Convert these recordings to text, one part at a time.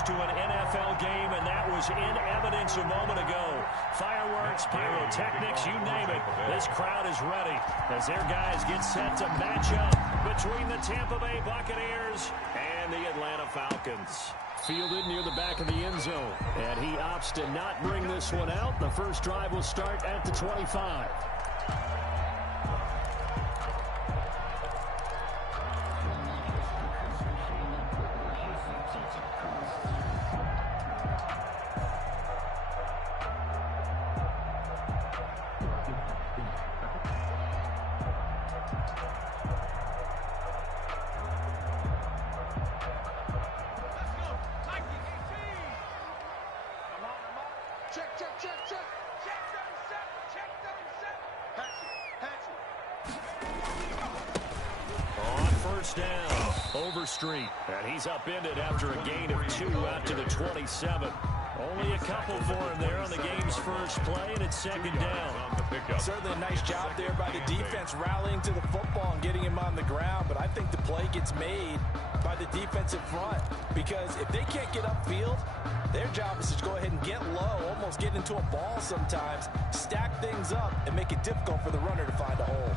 close to an NFL game, and that was in evidence a moment ago. Fireworks, pyrotechnics, you name it. This crowd is ready as their guys get set to match up between the Tampa Bay Buccaneers and the Atlanta Falcons. Fielded near the back of the end zone, and he opts to not bring this one out. The first drive will start at the 25. Down, Overstreet, and he's upended after a gain of 2 out to the 27. Only a couple for him there on the game's first play, and it's second down. Certainly a nice job there by the defense rallying to the football and getting him on the ground, but I think the play gets made by the defensive front because if they can't get upfield, their job is to go ahead and get low, almost get into a ball sometimes, stack things up, and make it difficult for the runner to find a hole.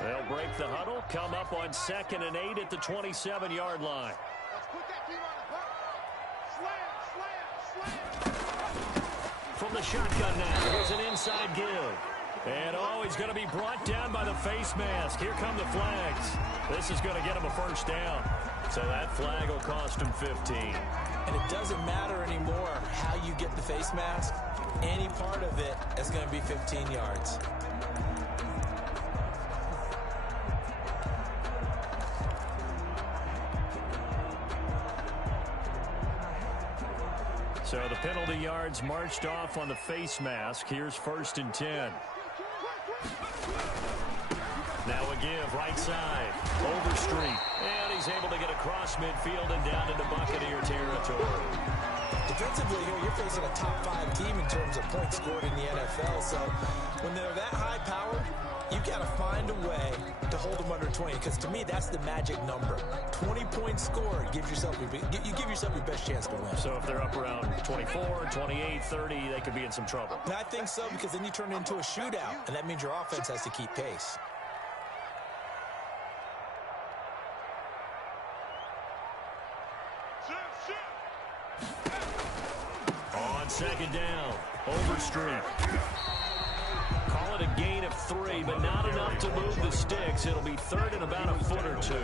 They'll break the huddle, come up on 2nd and 8 at the 27-yard line. From the shotgun now, here's an inside give. And he's going to be brought down by the face mask. Here come the flags. This is going to get him a first down. So that flag will cost him 15. And it doesn't matter anymore how you get the face mask. Any part of it is going to be 15 yards. So the penalty yards marched off on the face mask. Here's 1st and 10. Now a give right side. Overstreet. And he's able to get across midfield and down into Buccaneer territory. Defensively here, you're facing a top 5 team in terms of points scored in the NFL. So when they're that high powered, you got to find a way to hold them under 20, because to me, that's the magic number. 20 points scored, you give yourself your best chance to win. So if they're up around 24, 28, 30, they could be in some trouble. And I think so, because then you turn it into a shootout, and that means your offense has to keep pace. On 2nd down, Overstreet. Call it a gain of 3, but not enough to move the sticks. It'll be 3rd and about a foot or 2.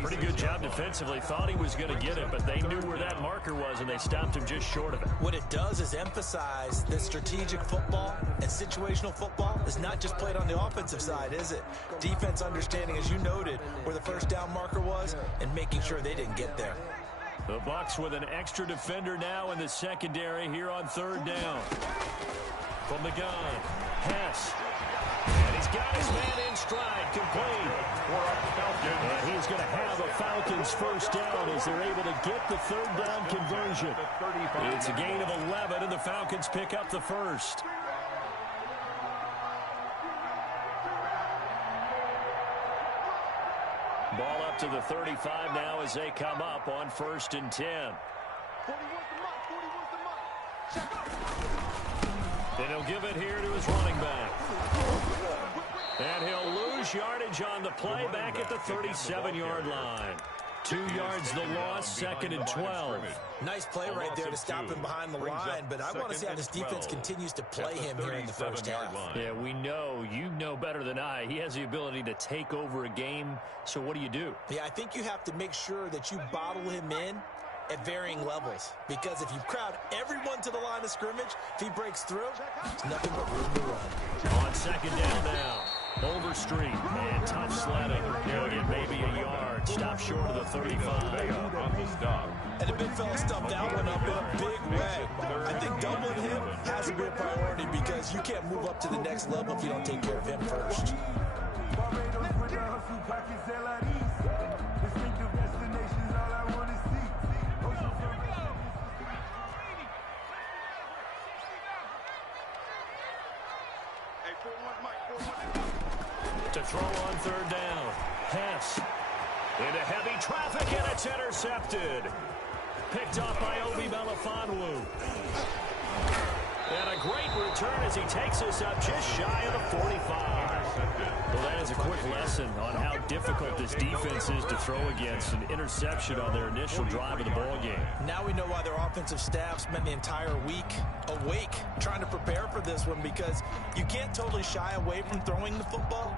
Pretty good job defensively. Thought he was going to get it, but they knew where that marker was, and they stopped him just short of it. What it does is emphasize that strategic football and situational football is not just played on the offensive side, is it? Defense understanding, as you noted, where the first down marker was and making sure they didn't get there. The Bucs with an extra defender now in the secondary here on 3rd down. From the gun, Hess. And he's got his man in stride, complete. And he's going to have a Falcons first down as they're able to get the 3rd down conversion. It's a gain of 11, and the Falcons pick up the first. Ball up to the 35 now as they come up on 1st and 10. And he'll give it here to his running back. And he'll lose yardage on the play back at the 37-yard line. 2 yards the loss, 2nd and 12. Nice play right there to stop him behind the line, but I want to see how this defense continues to play him here in the first half. Yeah, we know, you know better than I, he has the ability to take over a game, so what do? Yeah, I think you have to make sure that you bottle him in at varying levels, because if you crowd everyone to the line of scrimmage, if he breaks through, it's nothing but room to run. On 2nd down now, Overstreet, and tough sledding. He'll get maybe a yard, stop short of the 35. And the big fella stuffed that one up in a big way. I think doubling him has to be a priority, because you can't move up to the next level if you don't take care of him first. To throw on 3rd down, Hess. Into heavy traffic, and it's intercepted. Picked off by Obi Melifonwu. And a great return as he takes us up just shy of the 45. Well, that is a quick lesson on how difficult this defense is to throw against. An interception on their initial drive of the ball game. Now we know why their offensive staff spent the entire week awake trying to prepare for this one, because you can't totally shy away from throwing the football.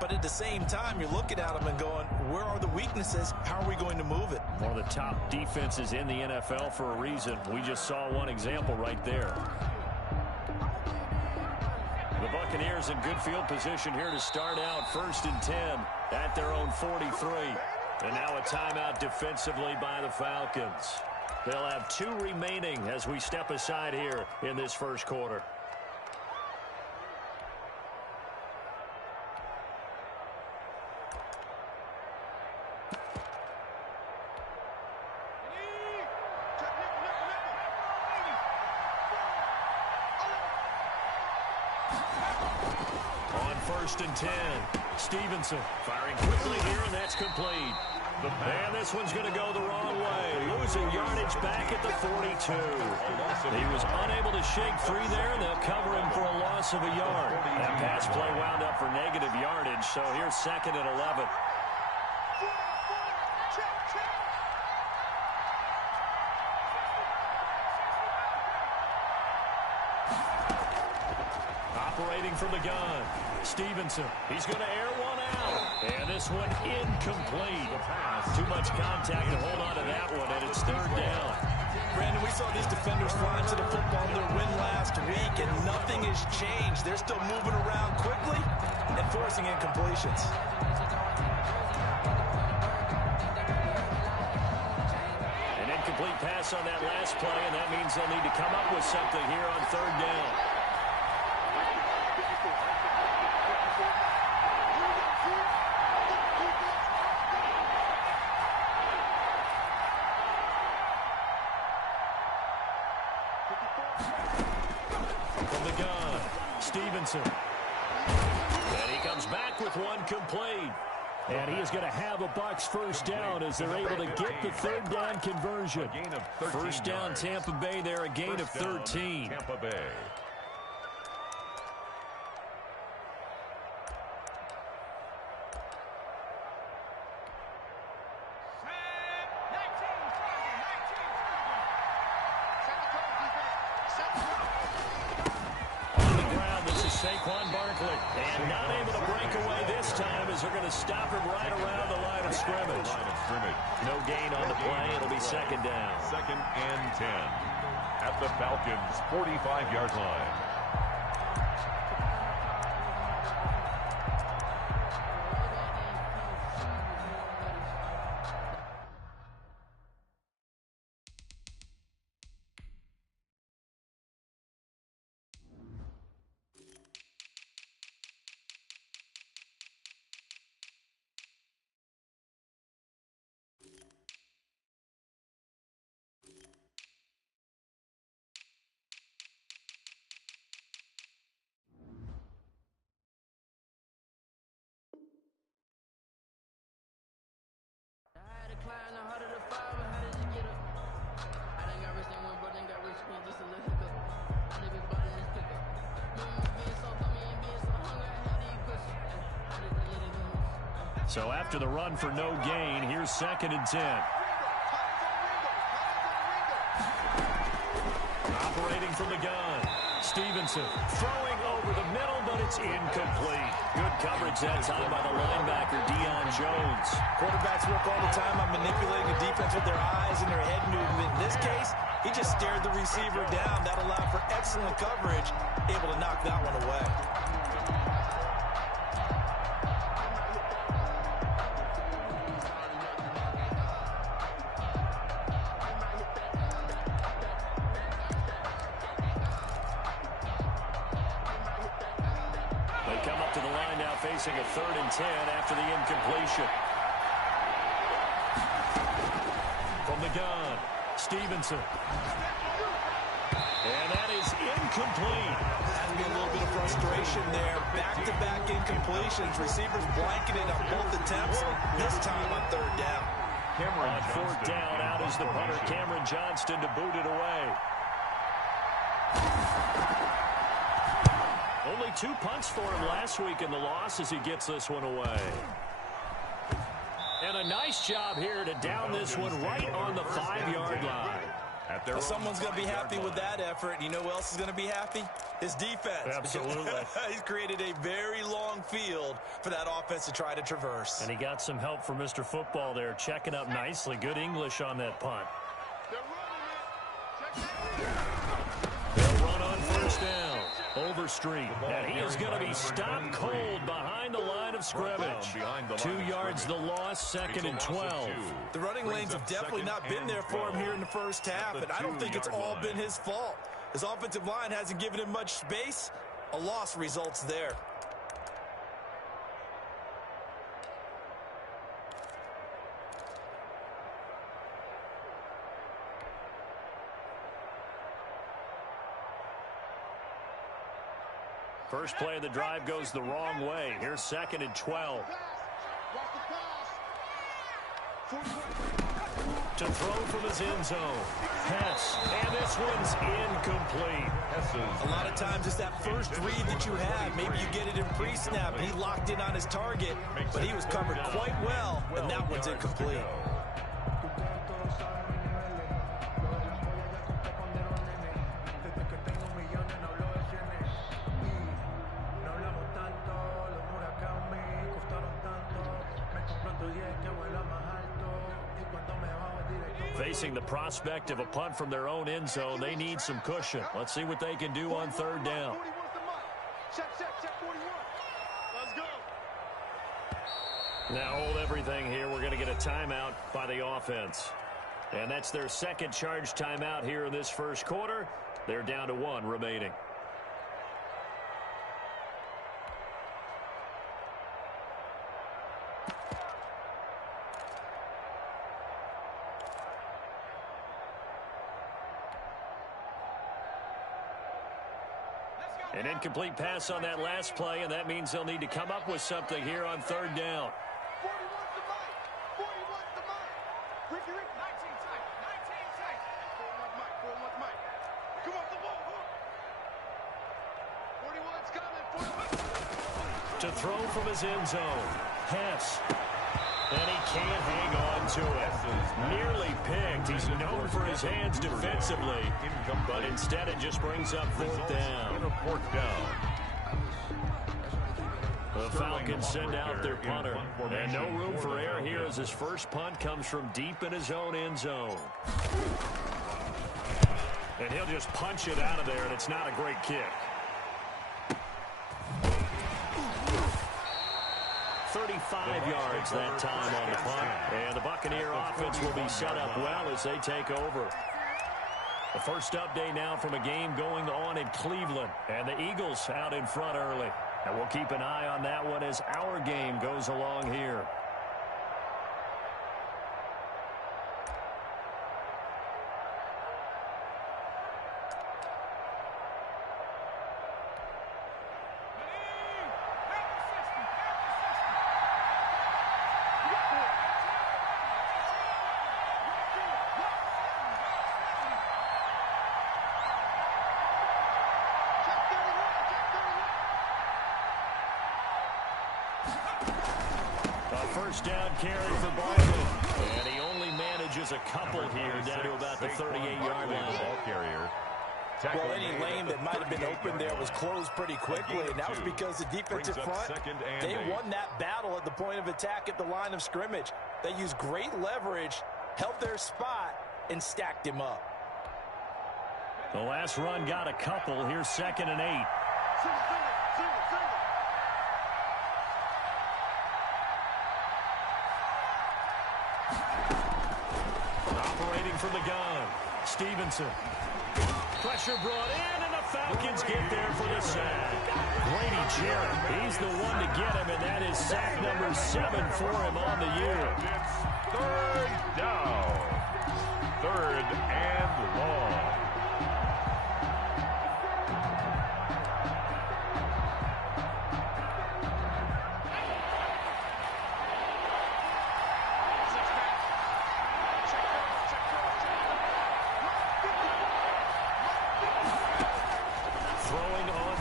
But at the same time, you're looking at them and going, where are the weaknesses? How are we going to move it? One of the top defenses in the NFL for a reason. We just saw one example right there. The Buccaneers in good field position here to start out. 1st and 10 at their own 43. And now a timeout defensively by the Falcons. They'll have 2 remaining as we step aside here in this first quarter. On 1st and 10, Stevenson firing quickly here, and that's complete. And this one's going to go the wrong way. Losing yardage back at the 42. He was unable to shake free there, and they'll cover him for a loss of a yard. That pass play wound up for negative yardage, so here's 2nd and 11. Operating from the gun, Stevenson. He's going to air one out. And this one incomplete. Too much contact to hold on to that one, and it's 3rd down. Brandon, we saw these defenders flying to the football in their win last week, and nothing has changed. They're still moving around quickly and forcing incompletions. An incomplete pass on that last play, and that means they'll need to come up with something here on 3rd down. From the gun, Stevenson. And he comes back with one complete. And he is going to have a Bucs 1st down as they're able to get the 3rd down conversion. 1st down Tampa Bay there, a gain of 13. Tampa Bay. And not able to break away this time as they're going to stop him right around the line of scrimmage. No gain on the play. It'll be 2nd down. 2nd and 10 at the Falcons' 45-yard line. So after the run for no gain, here's 2nd and 10. Operating from the gun, Stevenson throwing over the middle, but it's incomplete. Good coverage that time by the linebacker, Deion Jones. Quarterbacks work all the time on manipulating the defense with their eyes and their head movement. In this case, he just stared the receiver down. That allowed for excellent coverage, able to knock that one away. Facing a 3rd and 10 after the incompletion. From the gun, Stevenson. And that is incomplete. Has been a little bit of frustration there. Back-to-back incompletions. Receivers blanketed on both attempts, this time on third down. On fourth down, out is the punter, Cameron Johnston, to boot it away. Only 2 punts for him last week in the loss as he gets this one away. And a nice job here to down this one right on the 5-yard line. Well, someone's going to be happy with that effort. You know who else is going to be happy? His defense. Absolutely. He's created a very long field for that offense to try to traverse. And he got some help from Mr. Football there, checking up nicely. Good English on that punt. They'll run on first down. Overstreet. And he is going to be stopped cold behind the line of scrimmage. 2 yards the loss, 2nd and 12. The running lanes have definitely not been there for him here in the first half, and I don't think it's all been his fault. His offensive line hasn't given him much space. A loss results there. First play of the drive goes the wrong way. Here's 2nd and 12. To throw from his end zone. Hess. And this one's incomplete. A lot of times it's that first read that you have. Maybe you get it in pre-snap, and he locked in on his target, but he was covered quite well, and that one's incomplete. Facing the prospect of a punt from their own end zone, they need some cushion. Let's see what they can do on third down. Now hold everything here. We're going to get a timeout by the offense. And that's their second charge timeout here in this first quarter. They're down to 1 remaining. An incomplete pass on that last play, and that means they'll need to come up with something here on third down. To throw from his end zone. Hess. And he can't hang on to it. Nearly picked. He's known for his hands defensively, but instead it just brings up fourth down. The Falcons send out their punter. And no room for error here as his first punt comes from deep in his own end zone. And he'll just punch it out of there, and it's not a great kick. 35 yards that time on the punt. And the Buccaneer offense will be set up well as they take over. The first update now from a game going on in Cleveland. And the Eagles out in front early. And we'll keep an eye on that one as our game goes along here. First down carry for Barkley. And he only manages a couple here down to about the 38-yard line. Ball carrier. Well, any lane that might have been open there was closed pretty quickly, and that was because the defensive front, they won that battle at the point of attack at the line of scrimmage. They used great leverage, held their spot, and stacked him up. The last run got a couple. Here's 2nd and 8. Operating from the gun, Stevenson. Pressure brought in, and the Falcons get there for the sack. Grady Jarrett, he's the one to get him, and that is sack number 7 for him on the year. It's third down. 3rd and long.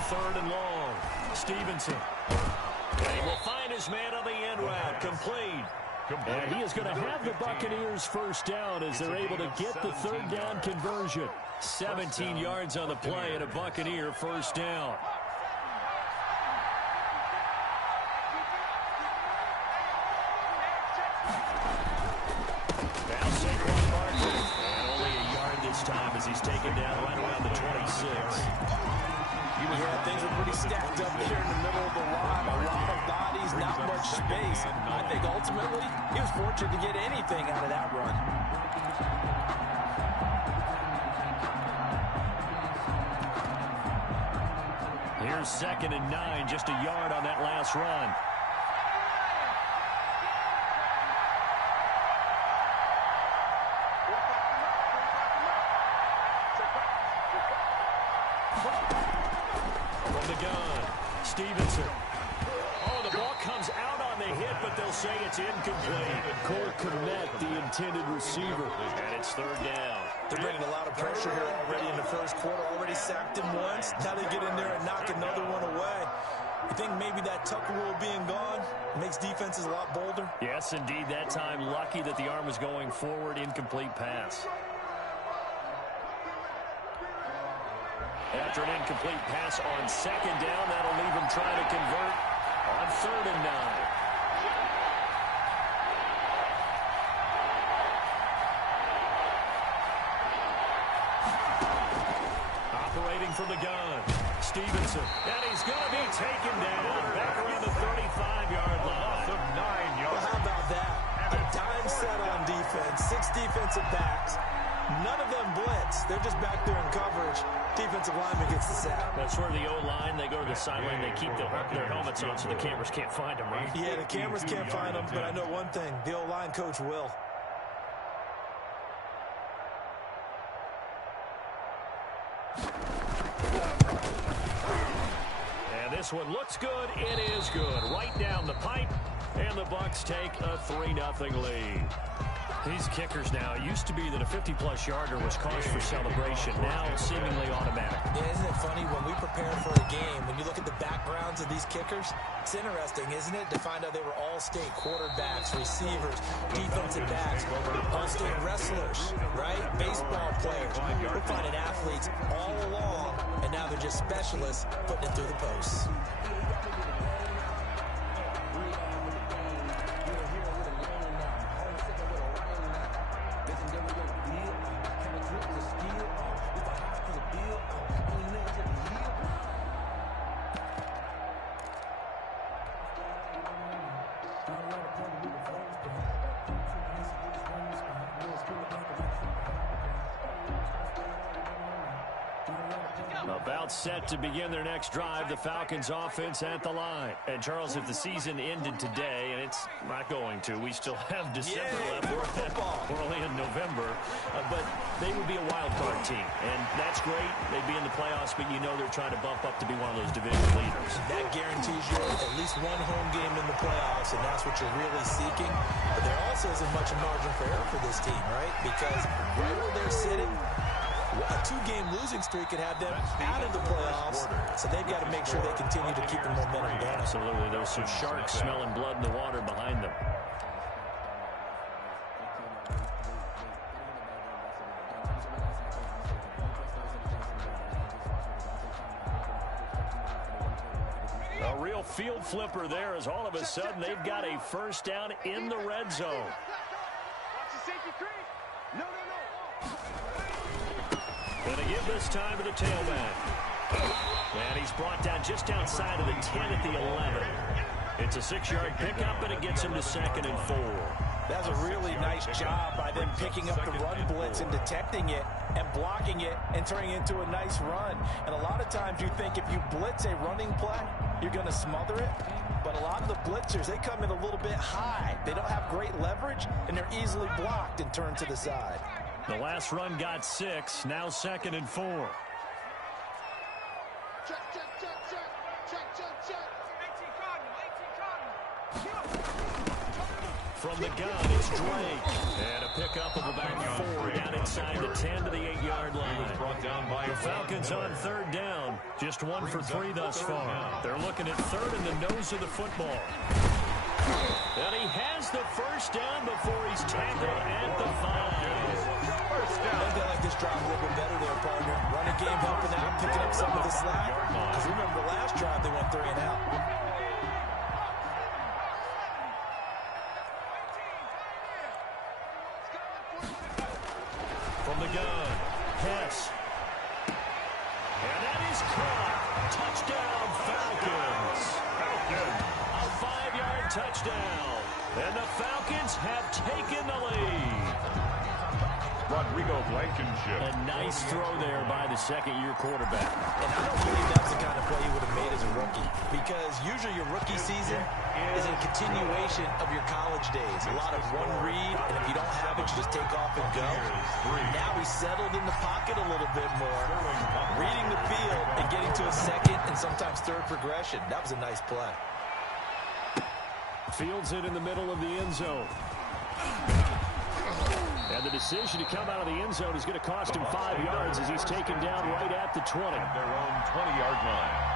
3rd and long. Stevenson. And he will find his man on the end route. Complete. And he is going to have the Buccaneers first down as they're able to get the 3rd down conversion. 17 yards on the play and a Buccaneer first down. Now Saquon Barkley. And only a yard this time as he's taken down right around the 26. Yeah, things were pretty stacked up here in the middle of the line. A lot of bodies, not much space. I think ultimately he was fortunate to get anything out of that run. Here's 2nd and 9, just a yard on that last run. From the gun, Stevenson. Oh, the ball comes out on the hit, but they'll say it's incomplete. Cole Kmet, the intended receiver, and it's 3rd down. They're bringing a lot of pressure here already in the first quarter. Already sacked him once. Now they get in there and knock another one away. You think maybe that Tucker rule being gone makes defenses a lot bolder? Yes, indeed. That time, lucky that the arm was going forward. Incomplete pass. After an incomplete pass on 2nd down, that'll leave him trying to convert on 3rd and 9. Operating from the gun, Stevenson. And he's going to be taken down back around the 35-yard line. Of 9 yards. Well, how about that? A dime set on defense. 6 defensive backs. None of them blitz. They're just back there in coverage. Defensive lineman gets the sack. That's where the O-line, they go to the sideline, they keep their helmets on so the cameras can't find them, right? Yeah, the cameras can't find them, but I know one thing. The O-line coach will. And this one looks good. It is good. Right down the pipe. And the Bucs take a 3-0 lead. These kickers now, it used to be that a 50-plus yarder was cause for celebration. Now seemingly automatic. Yeah, isn't it funny when we prepare for a game, when you look at the backgrounds of these kickers, it's interesting, isn't it, to find out they were all-state quarterbacks, receivers, defensive backs, all-state wrestlers, right? Baseball players. We're finding athletes all along, and now they're just specialists putting it through the posts. About set to begin their next drive, the Falcons offense at the line. And Charles, if the season ended today, and it's not going to, we still have December left. We're only in November, but they would be a wild card team, and that's great. They'd be in the playoffs, but you know they're trying to bump up to be one of those division leaders. That guarantees you at least one home game in the playoffs, and that's what you're really seeking. But there also isn't much margin for error for this team, right? Because right where they're sitting, a 2-game losing streak could have them out of the playoffs, so they've got to make sure they continue to keep the momentum going. Absolutely. There's some sharks smelling blood in the water behind them. A real field flipper there as all of a sudden they've got a first down in the red zone. Gonna give this time to the tailback. And he's brought down just outside of the 10 at the 11. It's a 6-yard pickup, and it gets him to 2nd and 4. That's a really nice job by them picking up the run blitz and detecting it and blocking it and turning it into a nice run. And a lot of times you think if you blitz a running play, you're going to smother it. But a lot of the blitzers, they come in a little bit high. They don't have great leverage, and they're easily blocked and turned to the side. The last run got 6, now 2nd and 4. Check, check, check, check, check, check, check. 18 Cardinal, 18 Cardinal. From the gun, it's Drake. And a pickup of about 4 down inside the 10 to the 8-yard line. The Falcons on third down. Just 1 for 3 thus far. They're looking at third in the nose of the football. And he has the first down before he's tackled at the 5. First down. I think they like this drive a little bit better there, partner. Running game helping out, picking up some of the slack. Because remember the last drive, they went 3 and out. From the gun, Hess. And that is caught. Touchdown, Falcons. A 5-yard touchdown. And the Falcons have taken the lead. Rodrigo Blankenship. A nice throw there by the second-year quarterback. And I don't believe that's the kind of play he would have made as a rookie. Because usually your rookie season is a continuation of your college days. A lot of one read, and if you don't have it, you just take off and go. Now he's settled in the pocket a little bit more, reading the field and getting to a second and sometimes third progression. That was a nice play. Fields it in the middle of the end zone. And the decision to come out of the end zone is going to cost him 5 yards as he's taken down right at the 20. Their own 20-yard line.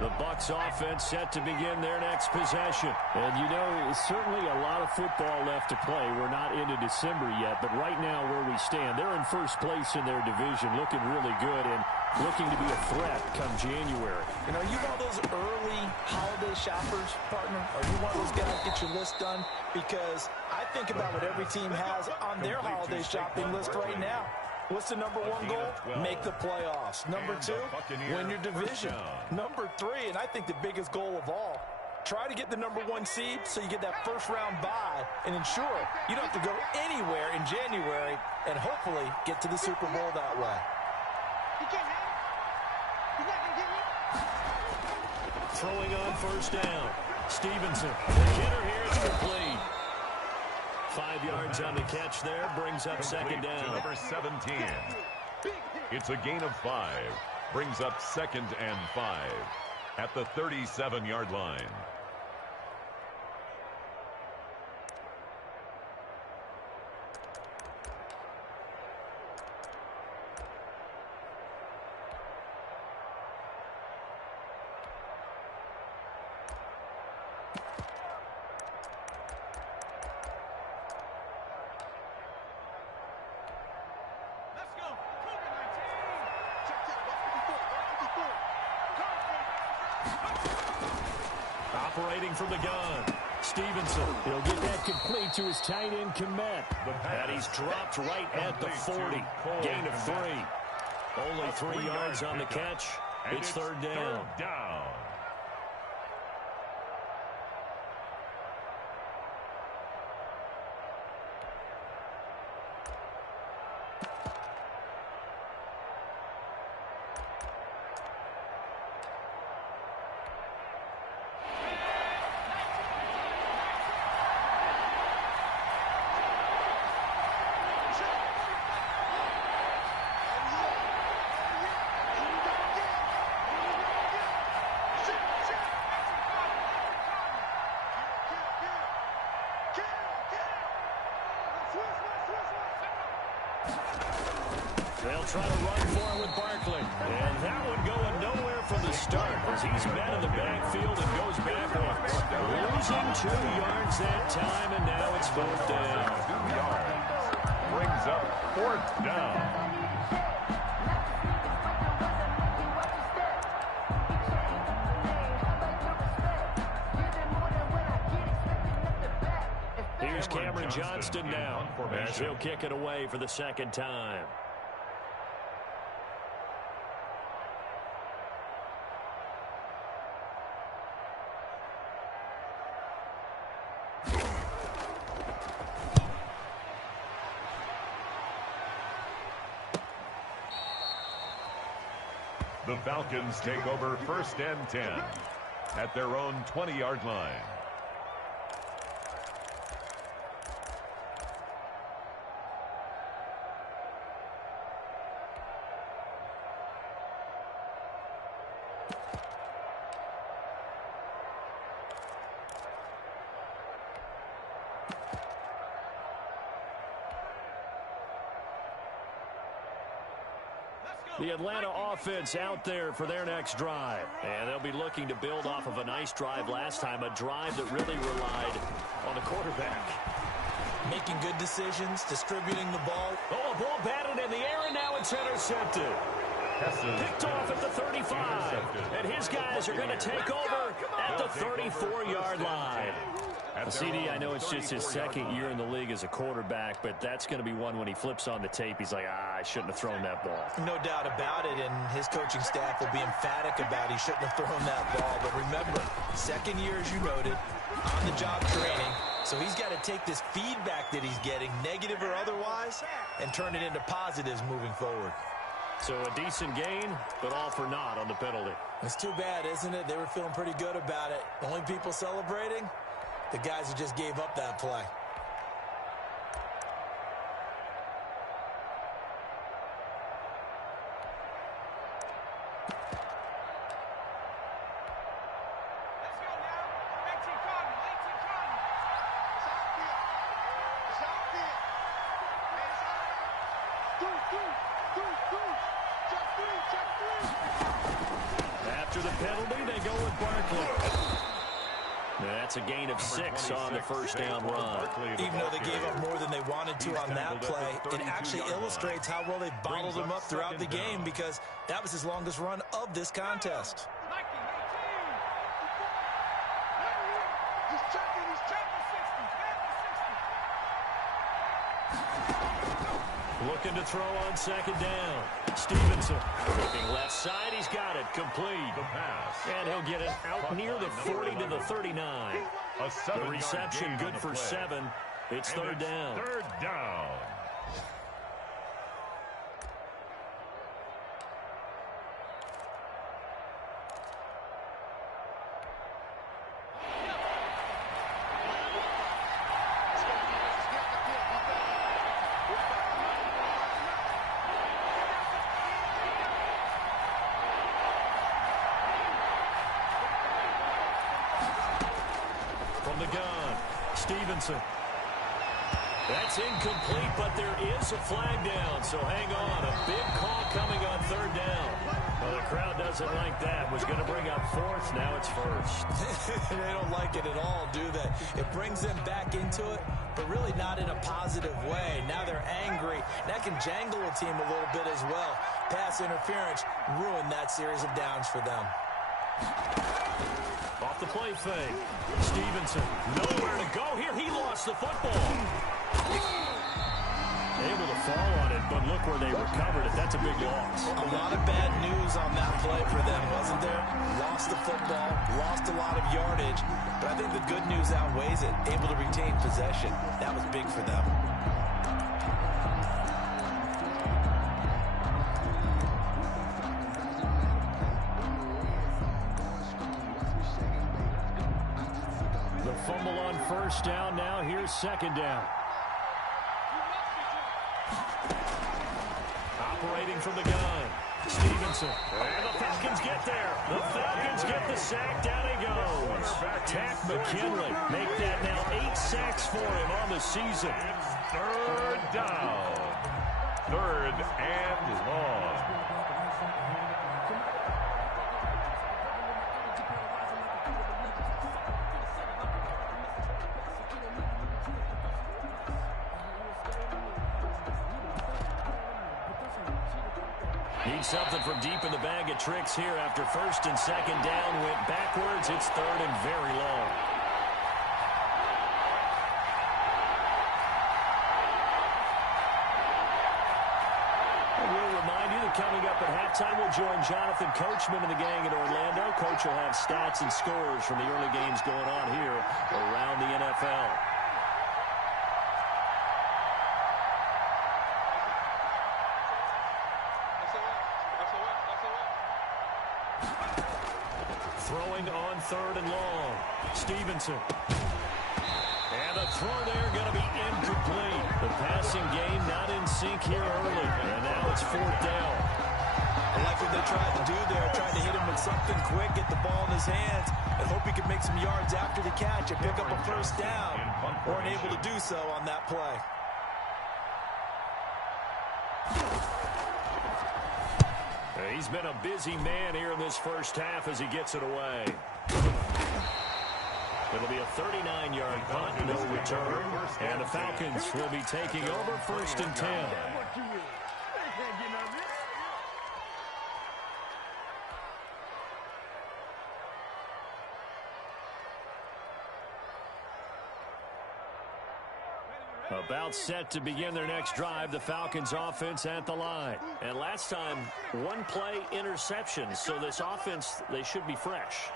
The Bucs offense set to begin their next possession. And, you know, certainly a lot of football left to play. We're not into December yet, but right now where we stand, they're in first place in their division, looking really good and looking to be a threat come January. And are you one of those early holiday shoppers, partner? Are you one of those guys get your list done? Because I think about what every team has on their holiday shopping list right now. What's the number 1 goal? Make the playoffs. Number 2, win your division. Number 3, and I think the biggest goal of all, try to get the number 1 seed so you get that first-round bye and ensure you don't have to go anywhere in January and hopefully get to the Super Bowl that way. Throwing on first down. Stevenson. The hitter here is complete. 5 yards on the catch there, brings up second down. Number 17. It's a gain of 5. Brings up 2nd and 5 at the 37-yard line. Operating from the gun. Stevenson. He'll get that complete to his tight end, Komet. And he's dropped right at the 40. Gain of 3. Only 3 yards on the catch. It's third down. They'll try to run for it with Barkley. And that one going nowhere from the start as he's met in the backfield and goes backwards. Losing 2 yards that time, and now it's fourth down. 2 yards. Brings up fourth down. Here's Cameron Johnston now as he'll kick it away for the second time. The Falcons take over 1st and 10 at their own 20-yard line. The Atlanta offense out there for their next drive. And they'll be looking to build off of a nice drive last time, a drive that really relied on the quarterback. Making good decisions, distributing the ball. Oh, a ball batted in the air, and now it's intercepted. Picked off at the 35. And his guys are going to take over at the 34-yard line. CD, I know it's just his second year in the league as a quarterback, but that's going to be one when he flips on the tape. He's like, I shouldn't have thrown that ball. No doubt about it, and his coaching staff will be emphatic about he shouldn't have thrown that ball. But remember, second year, as you noted, on-the-job training. So he's got to take this feedback that he's getting, negative or otherwise, and turn it into positives moving forward. So a decent gain, but all for naught on the penalty. It's too bad, isn't it? They were feeling pretty good about it. Only people celebrating? The guys who just gave up that play. After the penalty, they go with Barkley. That's a gain of 6 on the first down run. Even though they gave up more than they wanted to on that play, it actually illustrates how well they bottled him up throughout the game, because that was his longest run of this contest. Looking to throw on second down. Stevenson looking left side. He's got it. Complete. The pass. And he'll get it out near the 40 to the 39. The reception good for 7. It's third down. Third down. The gun. Stevenson. That's incomplete, but there is a flag down, so hang on. A big call coming on third down. Well, the crowd doesn't like that. Was going to bring up fourth. Now it's first. They don't like it at all, do they? It brings them back into it, but really not in a positive way. Now they're angry. That can jangle a team a little bit as well. Pass interference ruined that series of downs for them. Off the play fake. Stevenson, nowhere to go here. He lost the football. Able to fall on it, but look where they recovered it. That's a big loss. A lot of bad news on that play for them, wasn't there? Lost the football, lost a lot of yardage, but I think the good news outweighs it. Able to retain possession. That was big for them. Fumble on first down. Now here's second down. Operating from the gun. Stevenson. And the Falcons get there. The Falcons get the sack. Down he goes. Tack McKinley. Make that now 8 sacks for him on the season. Third down. Third and long. Need something from deep in the bag of tricks here after first and second down went backwards. It's third and very long. We'll remind you that coming up at halftime, we'll join Jonathan Coachman and the gang in Orlando. Coach will have stats and scores from the early games going on here around the NFL. Throwing on third and long. Stevenson. And the throw there going to be incomplete. The passing game not in sync here early. And now it's fourth down. I like what what they tried to do there. Tried to hit him with something quick, get the ball in his hands, and hope he could make some yards after the catch and pick up a first down. Weren't able to do so on that play. He's been a busy man here in this first half as he gets it away. It'll be a 39-yard punt, no return, and the Falcons will be taking over 1st and 10. About set to begin their next drive, the Falcons offense at the line. And last time, one play interception, so this offense, they should be fresh.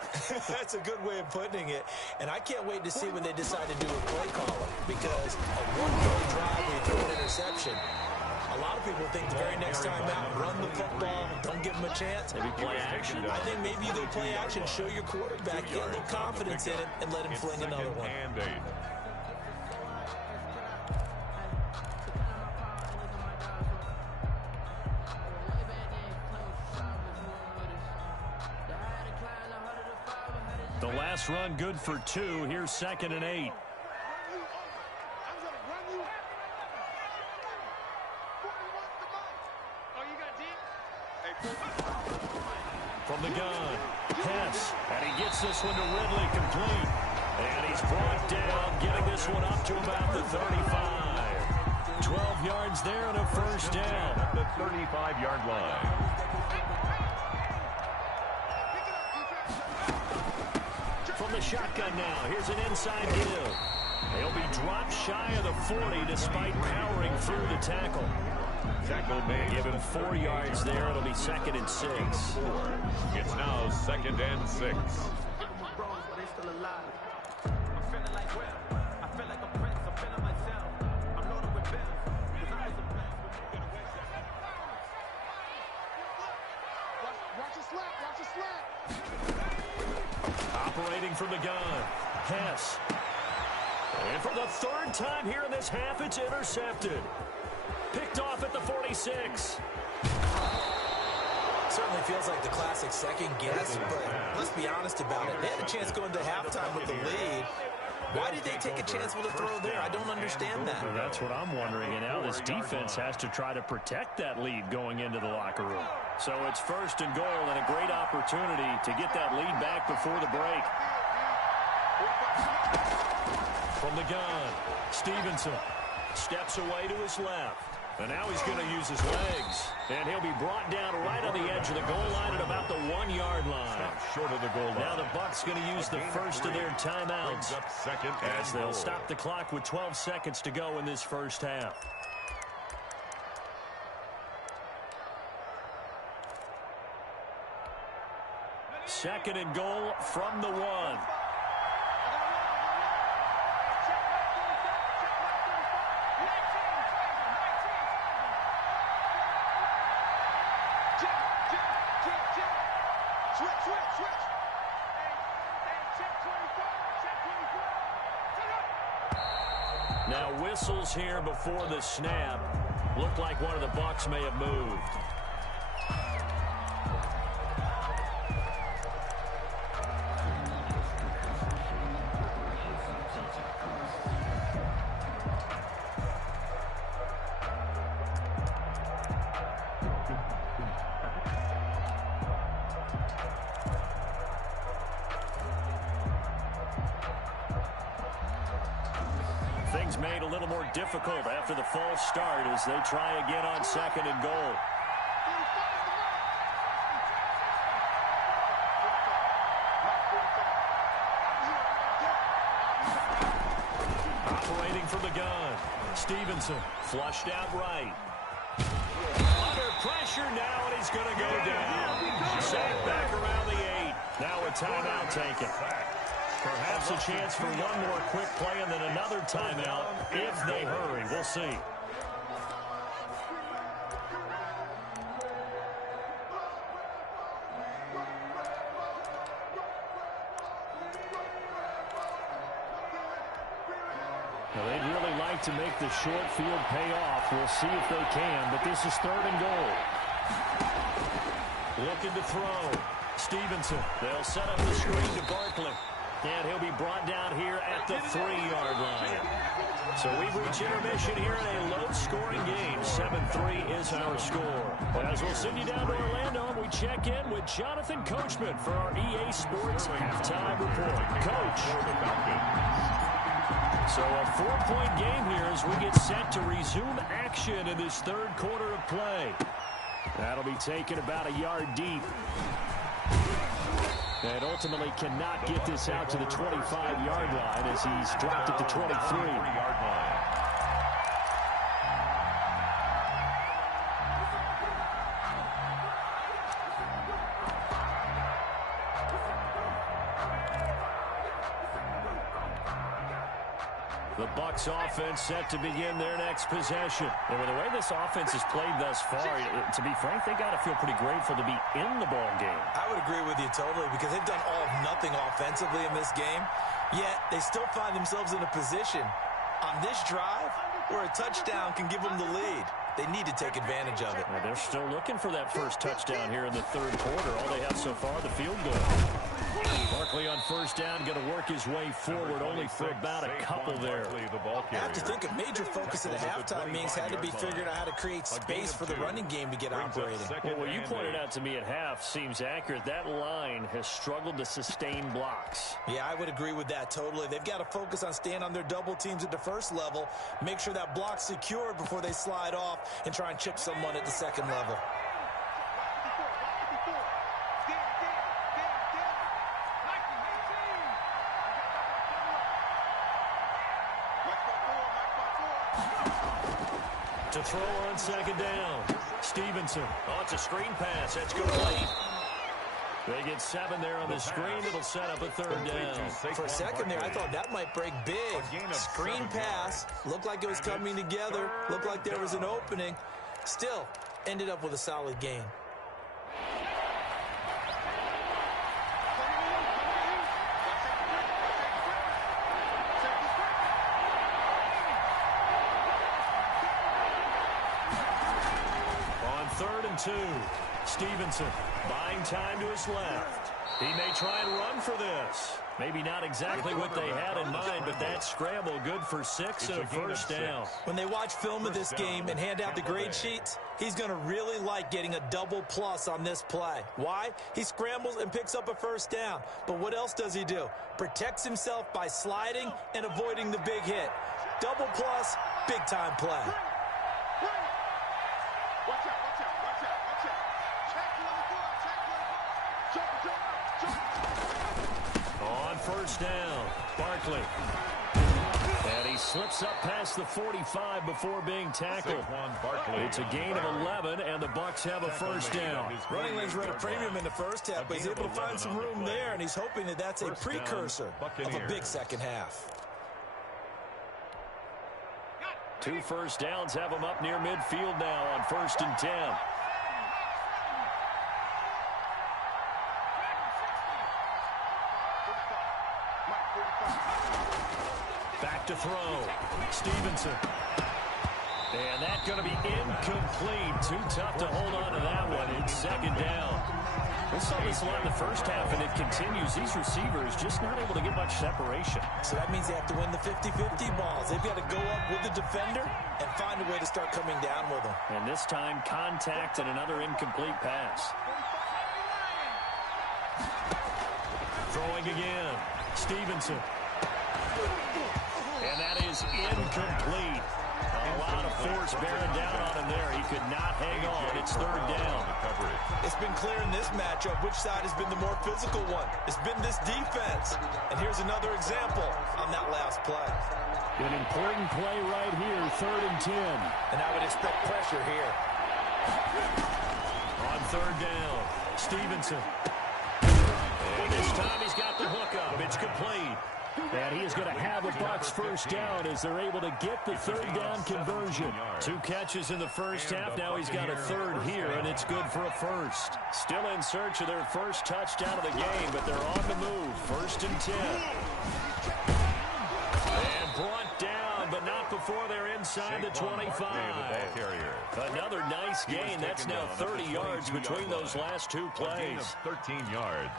That's a good way of putting it. And I can't wait to see when they decide to do a play caller, because a one-play drive where you throw an interception, a lot of people think the very next time out, run the football, don't give them a chance. Maybe play action. I think maybe you go play action, show your quarterback, get a little confidence in it, and let him fling another one. The last run good for 2. Here's 2nd and 8. From the gun, Hess, and he gets this one to Ridley, complete. And he's brought down, getting this one up to about the 35. 12 yards there and a first down. At the 35-yard line. From the shotgun now, here's an inside give. He'll be dropped shy of the 40 despite powering through the tackle. Tackle made. Give him 4 yards there. It'll be 2nd and 6. It's now 2nd and 6. Operating from the gun, Hess. And for the 3rd time here in this half, it's intercepted. Picked off at the 46. Certainly feels like the classic second guess, but let's be honest about it. They had a chance going to halftime with the lead. Why did they take a chance with a throw there? I don't understand that. Well, that's what I'm wondering. And now this defense has to try to protect that lead going into the locker room. So it's 1st and goal and a great opportunity to get that lead back before the break. From the gun, Stevenson steps away to his left. And now he's going to use his legs. And he'll be brought down right on the edge of the goal line at about the 1-yard line. Short of the goal line. Now the Bucs going to use the first of their timeouts as they'll stop the clock with 12 seconds to go in this first half. Second and goal from the 1. Now whistles here before the snap. Looked like one of the Bucs may have moved. Things made a little more difficult after the false start as they try again on 2nd and goal. Operating from the gun, Stevenson flushed out right. Under pressure now, and he's going to go down. Sacked back around the 8. Now a timeout taken. Perhaps a chance for one more quick play and then another timeout if they hurry. We'll see. Now they'd really like to make the short field pay off. We'll see if they can, but this is 3rd and goal. Looking to throw. Stevenson. They'll set up the screen to Barkley. And he'll be brought down here at the 3-yard line. So we've reached intermission here in a low-scoring game. 7-3 is our score. As we'll send you down to Orlando, and we check in with Jonathan Coachman for our EA Sports Halftime Report. Coach. So a 4-point game here as we get set to resume action in this third quarter of play. That'll be taken about a yard deep. And ultimately cannot get this out to the 25-yard line as he's dropped at the 23-yard line. The Bucs offense set to begin their next possession. And with the way this offense has played thus far, to be frank, they got to feel pretty grateful to be in the ball game. I would agree with you totally because they've done all of nothing offensively in this game, yet they still find themselves in a position on this drive where a touchdown can give them the lead. They need to take advantage of it. Well, they're still looking for that first touchdown here in the third quarter. All they have so far, the field goal. Barkley on first down, going to work his way forward, only for about a couple there. I have to think a major focus of the halftime meetings had to be figuring out how to create space for the running game to get operating. Well, what you pointed out to me at half seems accurate. That line has struggled to sustain blocks. Yeah, I would agree with that totally. They've got to focus on staying on their double teams at the first level, make sure that block's secured before they slide off and try and chip someone at the second level. To throw on second down. Stevenson. Oh, it's a screen pass. That's complete. They get 7 there on the screen. It'll set up a third down. For a second there, I thought that might break big. Screen pass. Looked like it was coming together. Looked like there was an opening. Still, ended up with a solid gain. On 3rd and 2, Stevenson buying time to his left. He may try and run for this. Maybe not exactly what they had in mind, but that scramble good for 6 and a first down. When they watch film of this game and hand out the grade sheets, he's going to really like getting a double plus on this play. Why? He scrambles and picks up a first down. But what else does he do? Protects himself by sliding and avoiding the big hit. Double plus, big time play. Watch out, watch out, watch out, watch out. On first down, Barkley. And he slips up past the 45 before being tackled. It's a gain of 11, and the Bucs have a first down. Running lanes were at a premium in the first half, but he's able to find some room there, and he's hoping that that's a precursor of a big second half. 2 first downs have him up near midfield now on 1st and 10. Back to throw. Stevenson. And that's going to be incomplete. Too tough to hold on to that one. It's 2nd down. We saw this a lot in the first half, and it continues. These receivers just not able to get much separation. So that means they have to win the 50-50 balls. They've got to go up with the defender and find a way to start coming down with them. And this time, contact and another incomplete pass. Throwing again. Stevenson. And that is incomplete. A lot of force bearing down on him there. He could not hang on. It's 3rd down. It's been clear in this matchup which side has been the more physical one. It's been this defense. And here's another example on that last play. An important play right here, 3rd and 10. And I would expect pressure here. On 3rd down, Stevenson. And this time he's got the hook up. It's complete. And he is going to have a Bucs first down as they're able to get the 3rd down conversion. 2 catches in the first half. Now he's got a 3rd here, and it's good for a first. Still in search of their first touchdown of the game, but they're on the move. 1st and 10. And brought down, but not before they're inside inside the 25. Another nice gain. That's now 30 yards between those last two plays. 13 yards.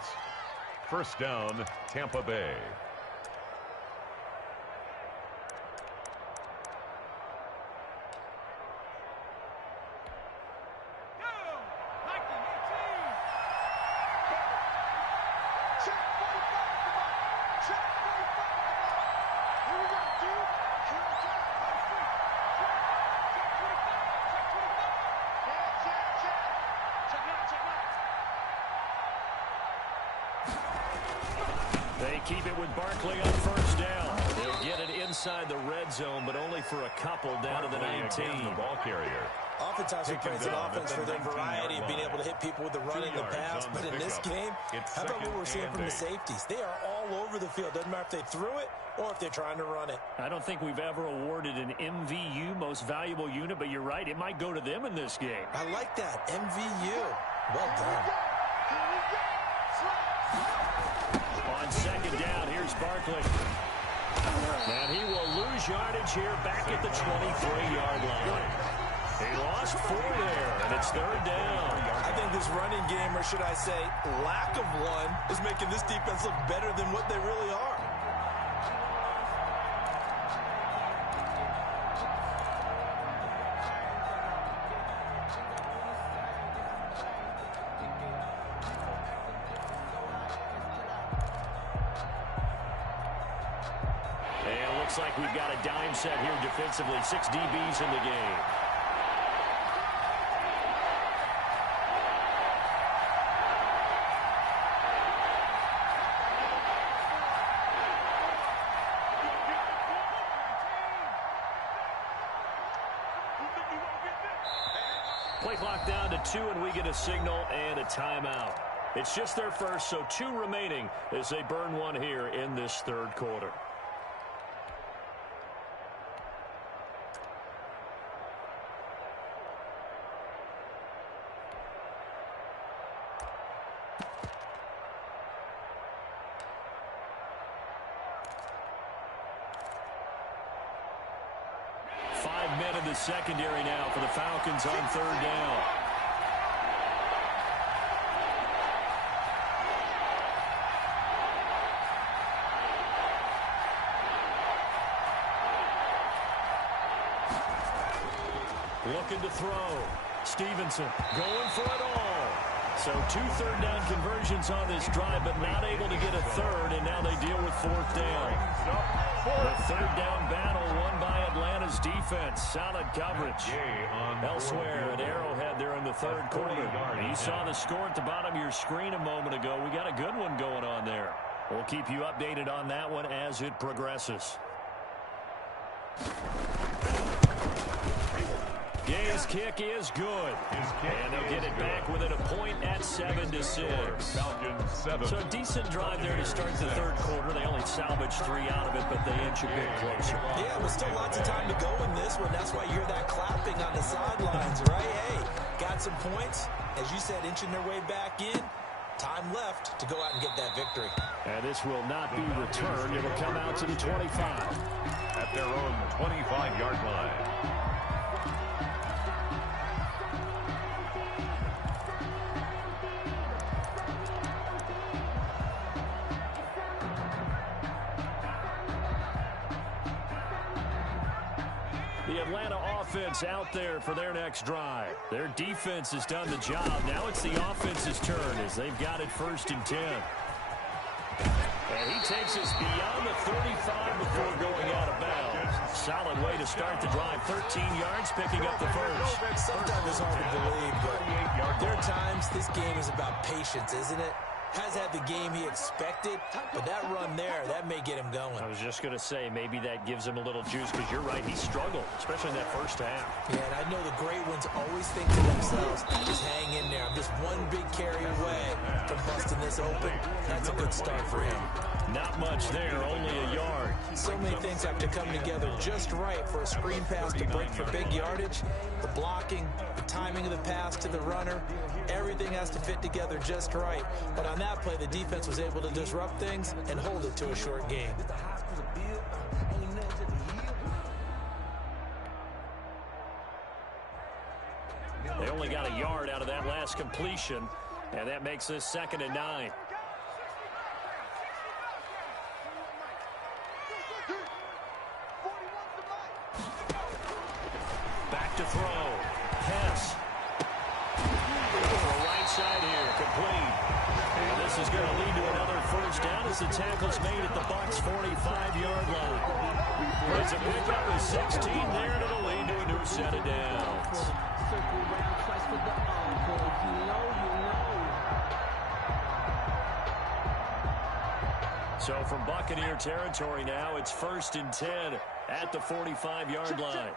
First down, Tampa Bay. They keep it with Barkley on first down. They'll get it inside the red zone, but only for a couple down to the 19. The ball carrier. Oftentimes we praise an offense for their variety of being able to hit people with the run and the pass, but in this game, how about what we're seeing from the safeties? They are all over the field. Doesn't matter if they threw it or if they're trying to run it. I don't think we've ever awarded an MVU, most valuable unit, but you're right, it might go to them in this game. I like that, MVU. Well done. On second down, here's Barkley. And he will lose yardage here back at the 23-yard line. He lost 4 there, and it's third down. I think this running game, or should I say lack of one, is making this defense look better than what they really are. And it looks like we've got a dime set here defensively. 6 DBs in the game. Play clock down to 2, and we get a signal and a timeout. It's just their first, so 2 remaining as they burn one here in this third quarter. Men in the secondary now for the Falcons on third down. Looking to throw. Stevenson going for it all. So 2 third-down conversions on this drive, but not able to get a third, and now they deal with fourth down. The third-down battle won by Atlanta's defense. Solid coverage. Elsewhere at Arrowhead there in the third quarter. You saw the score at the bottom of your screen a moment ago. We got a good one going on there. We'll keep you updated on that one as it progresses. His kick is good. And they'll get it back within a point at 7-6. So a decent drive there to start the third quarter. They only salvaged 3 out of it, but they inch a bit closer. Yeah, but still lots of time to go in this one. That's why you hear that clapping on the sidelines, right? Hey, got some points. As you said, inching their way back in. Time left to go out and get that victory. And this will not be returned. It'll come out to the 25. At their own 25-yard line. The Atlanta offense out there for their next drive. Their defense has done the job. Now it's the offense's turn as they've got it 1st and 10. And he takes us beyond the 35 before going out of bounds. Solid way to start the drive. 13 yards, picking up the first. Sometimes it's hard to believe, but there are times this game is about patience, isn't it? Has had the game he expected, but that run there, that may get him going. I was just going to say, maybe that gives him a little juice, because you're right, he struggled, especially in that first half. Yeah, and I know the great ones always think to themselves, just hang in there. I'm just one big carry away from busting this open. That's a good start for him. Not much there, only a yard. So many things have to come together just right for a screen pass to break for big yardage. The blocking, the timing of the pass to the runner, everything has to fit together just right. But on that play, the defense was able to disrupt things and hold it to a short game. only got a yard out of that last completion, and that makes this 2nd and 9. Back to throw. Hess. Right side here, complete. And this is going to lead to another first down as the tackle's made at the Bucs' 45-yard line. There's a pickup of 16 there, and it'll lead to a new set of downs. So from Buccaneer territory now, it's 1st and 10 at the 45-yard line.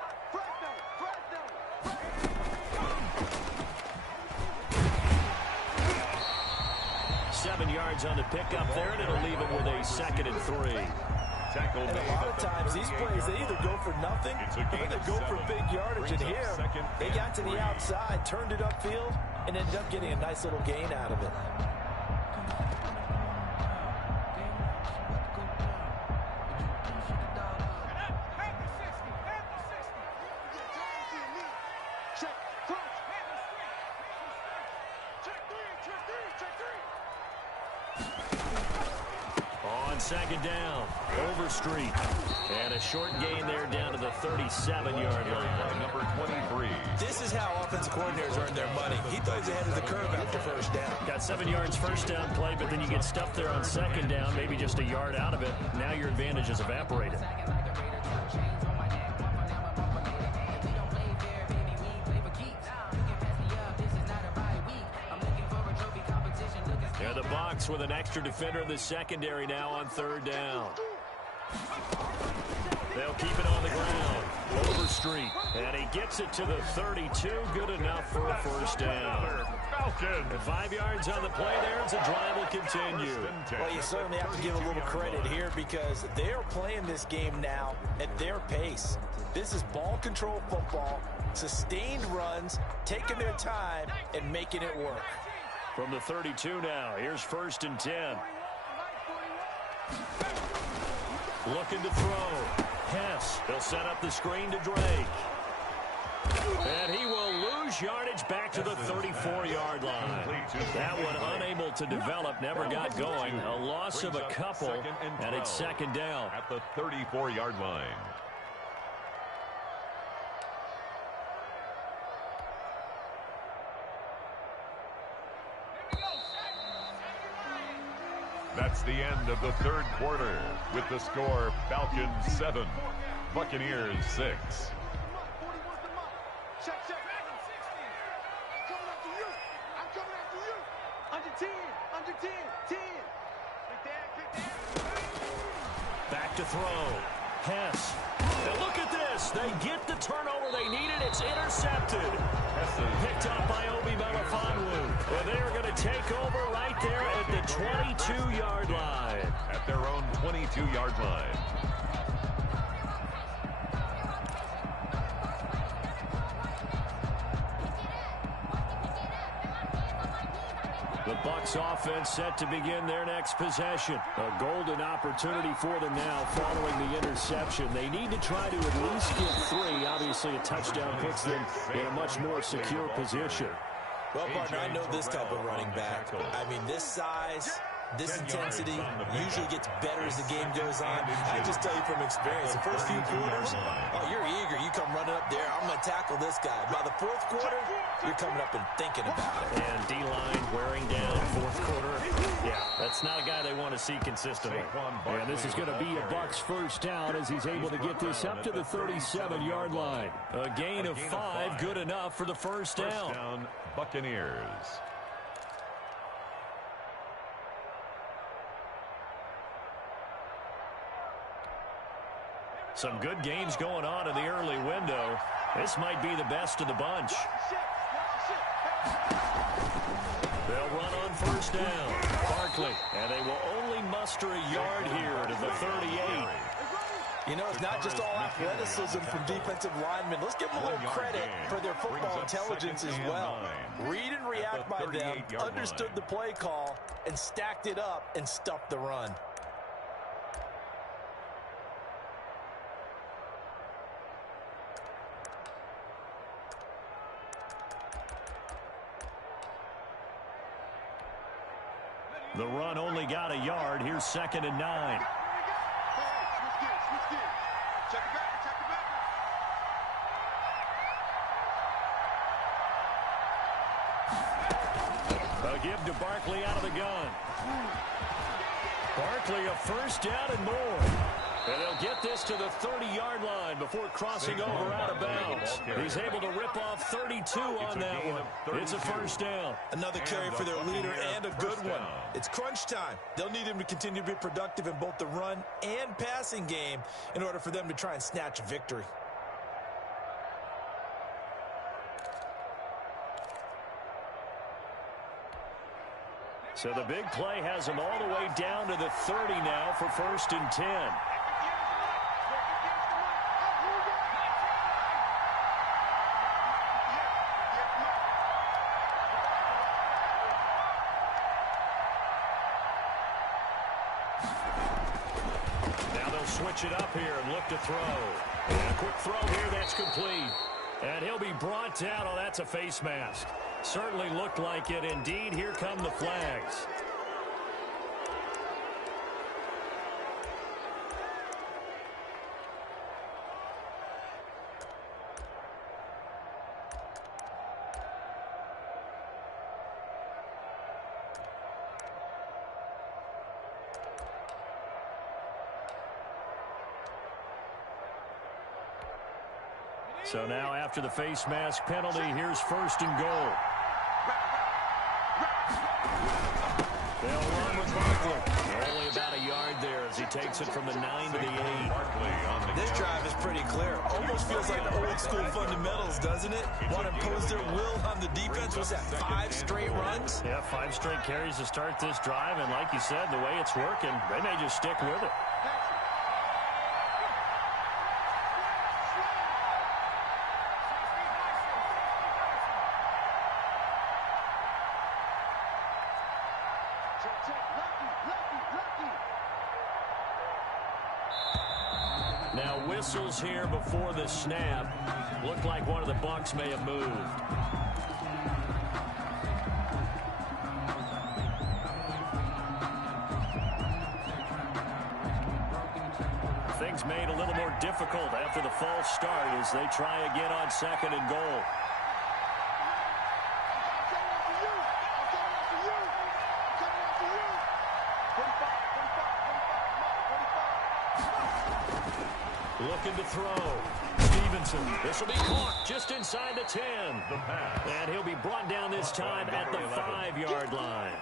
7 yards on the pickup there, and it'll leave him with a 2nd and 3. And a lot of times, these plays, they either go for nothing or they go for big yardage. And here, they got to the outside, turned it upfield, and ended up getting a nice little gain out of it. On 2nd down, Overstreet. And a short gain there down to the 37-yard line. Number 23. This is how offensive coordinators earn their money. He throws ahead of the curve after first down. Got 7 yards first down play, but then you get stuffed there on 2nd down, maybe just a yard out of it. Now your advantage is evaporated. Yeah, the Bucs with an extra defender in the secondary now on 3rd down. They'll keep it on the ground. Overstreet. And he gets it to the 32. Good enough for a first down. And 5 yards on the play there as the drive will continue. Well, you certainly have to give a little credit here because they're playing this game now at their pace. This is ball control football, sustained runs, taking their time, and making it work. From the 32 now, here's 1st and 10. Looking to throw. Hess. They'll set up the screen to Drake. And he will lose yardage back to the 34-yard line. That one unable to develop, never got going. A loss of a couple, and it's 2nd down. At the 34-yard line. That's the end of the 3rd quarter with the score Falcons 7, Buccaneers 6. Back to throw. Hess. And look at this. They get the turnover they needed. It's intercepted. Picked up by Obi Melifonwu. And they're going to take over right there at the 22-yard line. At their own 22-yard line. The Bucs offense set to begin their next possession. A golden opportunity for them now following the interception. They need to try to at least get 3. Obviously, a touchdown puts them in a much more secure position. Well, partner, I know this type of running back. I mean, this size, this intensity usually gets better as the game goes on. I just tell you from experience, the first few quarters, oh, you're eager. You come running up there. I'm going to tackle this guy. By the 4th quarter, you're coming up and thinking about it. And D-line wearing down 4th quarter. Yeah, that's not a guy they want to see consistently. And this is going to be a Bucs first down as he's able to get this up to the 37-yard line. A gain of 5, good enough for the first down. First down, Buccaneers. Some good games going on in the early window. This might be the best of the bunch. They'll run on first down. Barkley. And they will only muster a yard here to the 38. You know, it's not just all athleticism from defensive linemen. Let's give them a little credit for their football intelligence as well. Read and react by them, understood the play call, and stacked it up and stuffed the run. The run only got a yard. Here's 2nd and 9. Switch gears. Check it back. A give to Barkley out of the gun. Barkley a first down and more. And they'll get this to the 30-yard line before crossing over out of bounds. He's able to rip off 32 on that one. It's a first down. Another carry for their leader and a good one. It's crunch time. They'll need him to continue to be productive in both the run and passing game in order for them to try and snatch a victory. So the big play has him all the way down to the 30 now for 1st and 10. Now they'll switch it up here and look to throw. And a quick throw here, that's complete. And he'll be brought down. Oh, that's a face mask. Certainly looked like it. Indeed, here come the flags. So now after the face mask penalty, here's 1st and goal. They'll run with Barkley. Only about a yard there as he takes it from the 9 to the 8. This drive is pretty clear. Almost feels like old school fundamentals, doesn't it? Want to impose their will on the defense. Was that 5 straight runs? Yeah, 5 straight carries to start this drive. And like you said, the way it's working, they may just stick with it. Now whistles here before the snap. Looked like one of the Bucs may have moved. Things made a little more difficult after the false start as they try again on 2nd and goal. Looking to throw. Stevenson. This will be caught just inside the 10. And he'll be brought down this time at the 5-yard line.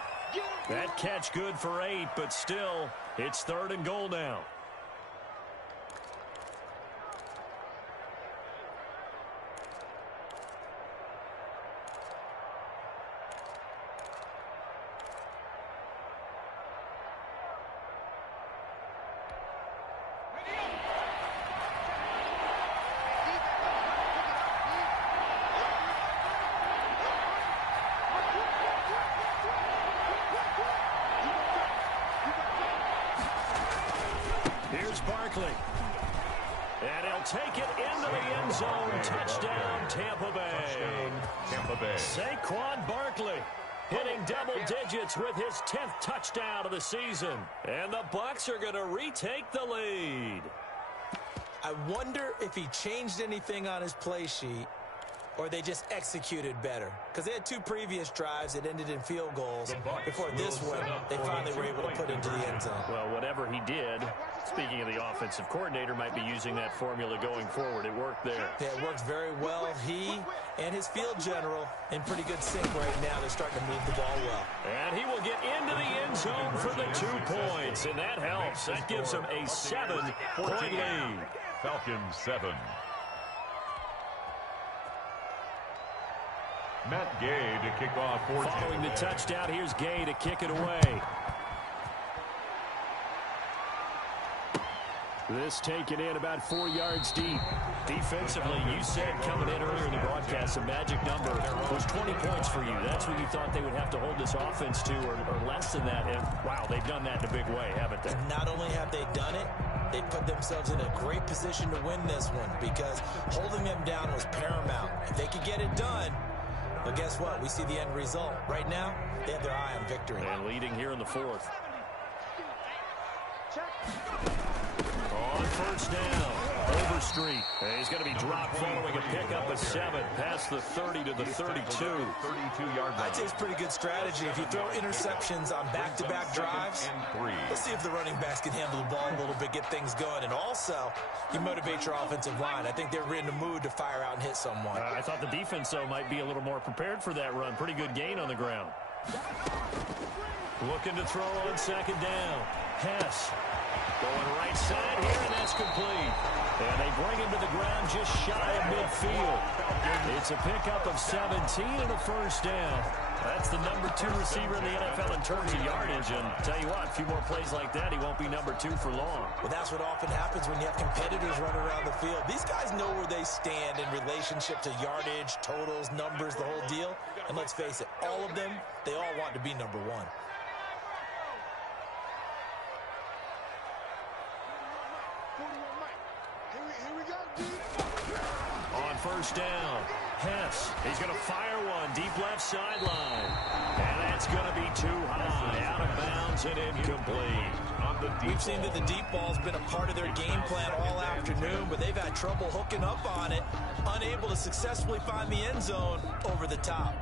That catch good for 8, but still, it's 3rd and goal now. Barkley. And he'll take it into the end zone. Touchdown, Tampa Bay. Saquon Barkley hitting double digits with his 10th touchdown of the season. And the Bucs are going to retake the lead. I wonder if he changed anything on his play sheet or they just executed better. Because they had 2 previous drives that ended in field goals. Before this one, they finally were able to put into the end zone. Well, whatever he did, speaking of the offensive coordinator, might be using that formula going forward. It worked there. Yeah, it worked very well. He and his field general in pretty good sync right now. They're starting to move the ball well. And he will get into the end zone for the 2 points. And that helps. That gives them a 7-point lead. Falcons 7. Matt Gay to kick off. Following the touchdown, here's Gay to kick it away. This taken in about 4 yards deep. Defensively, you said coming in earlier in the broadcast, the magic number was 20 points for you. That's what you thought they would have to hold this offense to, or less than that. And, wow, they've done that in a big way, haven't they? And not only have they done it, they put themselves in a great position to win this one because holding them down was paramount. If they could get it done, But guess what? We see the end result. Right now, they have their eye on victory. And leading here in the fourth. On first down, Overstreet. And he's going to be dropped following a pickup of 7 past the 30 to the 32. 32-yard line. I'd say it's a pretty good strategy. If you throw interceptions on back-to-back drives, let's see if the running backs can handle the ball a little bit, get things going. And also, you motivate your offensive line. I think they're in the mood to fire out and hit someone. I thought the defense, though, might be a little more prepared for that run. Pretty good gain on the ground. Looking to throw on second down. Hess going right side here, and that's complete. And they bring him to the ground just shy of midfield. It's a pickup of 17 and a first down. That's the number 2 receiver in the NFL in terms of yardage. And tell you what, a few more plays like that, he won't be number 2 for long. Well, that's what often happens when you have competitors running around the field. These guys know where they stand in relationship to yardage, totals, numbers, the whole deal. And let's face it, all of them, they all want to be number 1. On first down, Hess, he's going to fire one deep left sideline. And that's going to be too high, out of bounds and incomplete. We've seen that the deep ball's been a part of their game plan all afternoon, but they've had trouble hooking up on it, unable to successfully find the end zone over the top.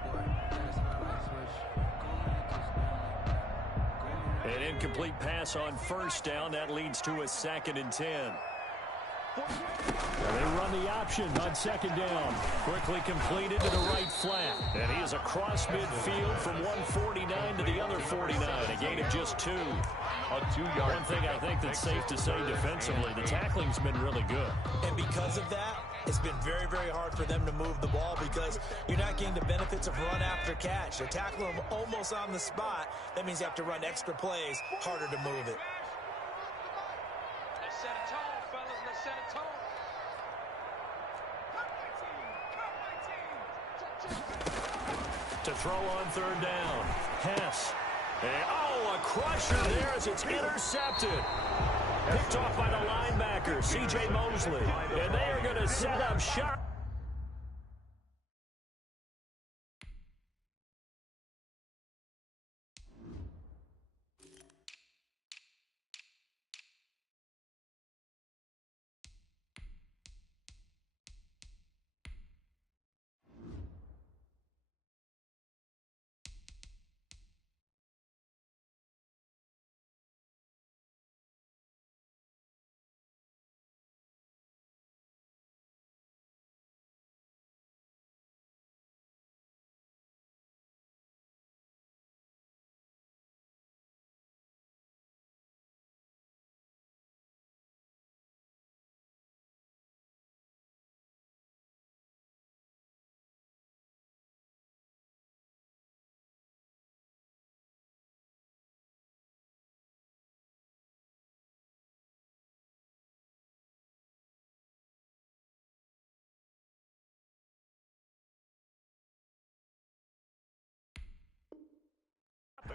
An incomplete pass on first down. That leads to a 2nd and 10. They run the option on second down. Quickly completed to the right flat. And he is across midfield from 149 to the other 49. A gain of just 2. A 2-yard. One thing I think that's safe to say defensively, the tackling's been really good. And because of that, it's been very, very hard for them to move the ball because you're not getting the benefits of run after catch. They're tackling them almost on the spot. That means you have to run extra plays, harder to move it. Let's set a tone, fellas. Let's set a tone. To throw on third down, Hess. And, a crusher there as it's intercepted. Picked off by the linebacker, C.J. Mosley. And they are going to set up shop.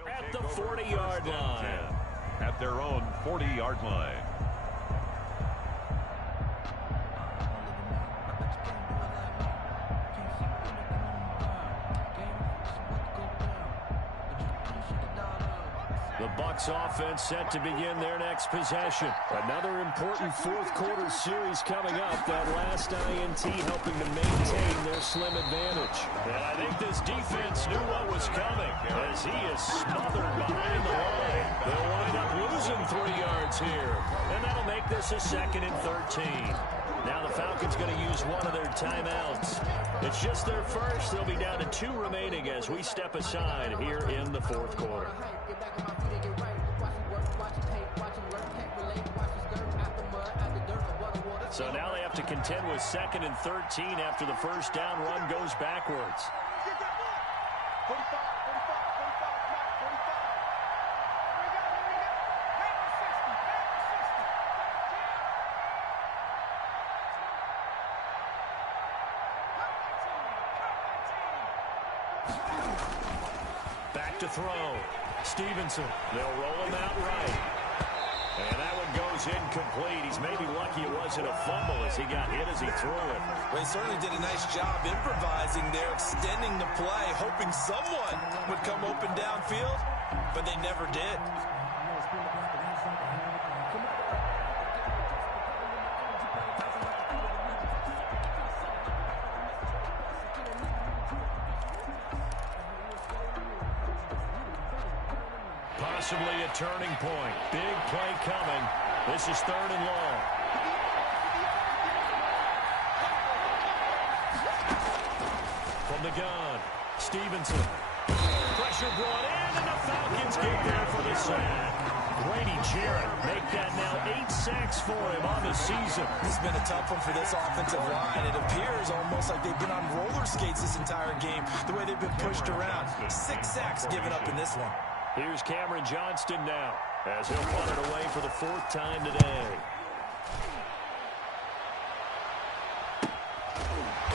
At the 40-yard line. At their own 40-yard line. The Bucs offense set to begin their next possession. Another important fourth-quarter series coming up. That last INT helping to maintain their slim advantage. And I think this defense knew what was coming as he is smothered behind the line. They'll wind up losing 3 yards here. And that'll make this a 2nd and 13. Now the Falcons going to use one of their timeouts. It's just their first. They'll be down to 2 remaining as we step aside here in the fourth quarter. So now they have to contend with 2nd and 13 after the first down run goes backwards. Back to throw. Stevenson. They'll roll him out right. And that one goes incomplete. He's maybe lucky it wasn't a fumble as he got hit as he threw it. Well, he certainly did a nice job improvising there, extending the play, hoping someone would come open downfield, but they never did. Possibly a turning point. Big play coming. This is 3rd and long. From the gun, Stevenson. Pressure brought in, and the Falcons get there for the sack. Grady Jarrett make that now 8 sacks for him on the season. This has been a tough one for this offensive line. It appears almost like they've been on roller skates this entire game, the way they've been pushed around. 6 sacks given up in this one. Here's Cameron Johnston now, as he'll punt it away for the 4th time today.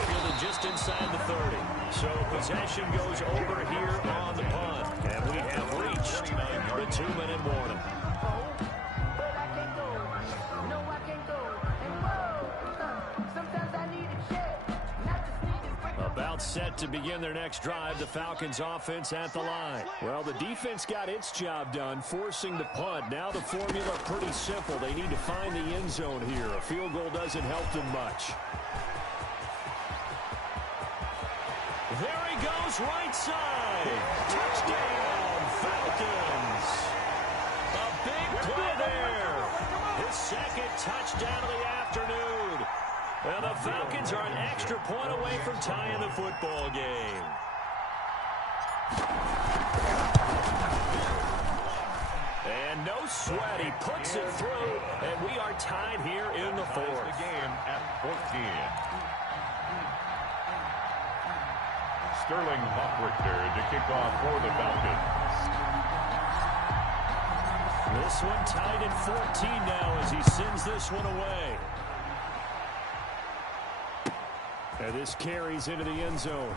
Fielded just inside the 30. So possession goes over here on the punt. And we have reached the 2-minute warning. About set to begin their next drive, the Falcons offense at the line. Well, the defense got its job done, forcing the punt. Now the formula pretty simple. They need to find the end zone here. A field goal doesn't help them much. There he goes, right side. Touchdown, Falcons. A big play there. His 2nd touchdown of the afternoon. And the Falcons are an extra point away from tying the football game. And no sweat, he puts it through, and we are tied here in the 4th. The game at 14. Sterling Hofrichter to kick off for the Falcons. This one tied at 14 now as he sends this one away. And this carries into the end zone.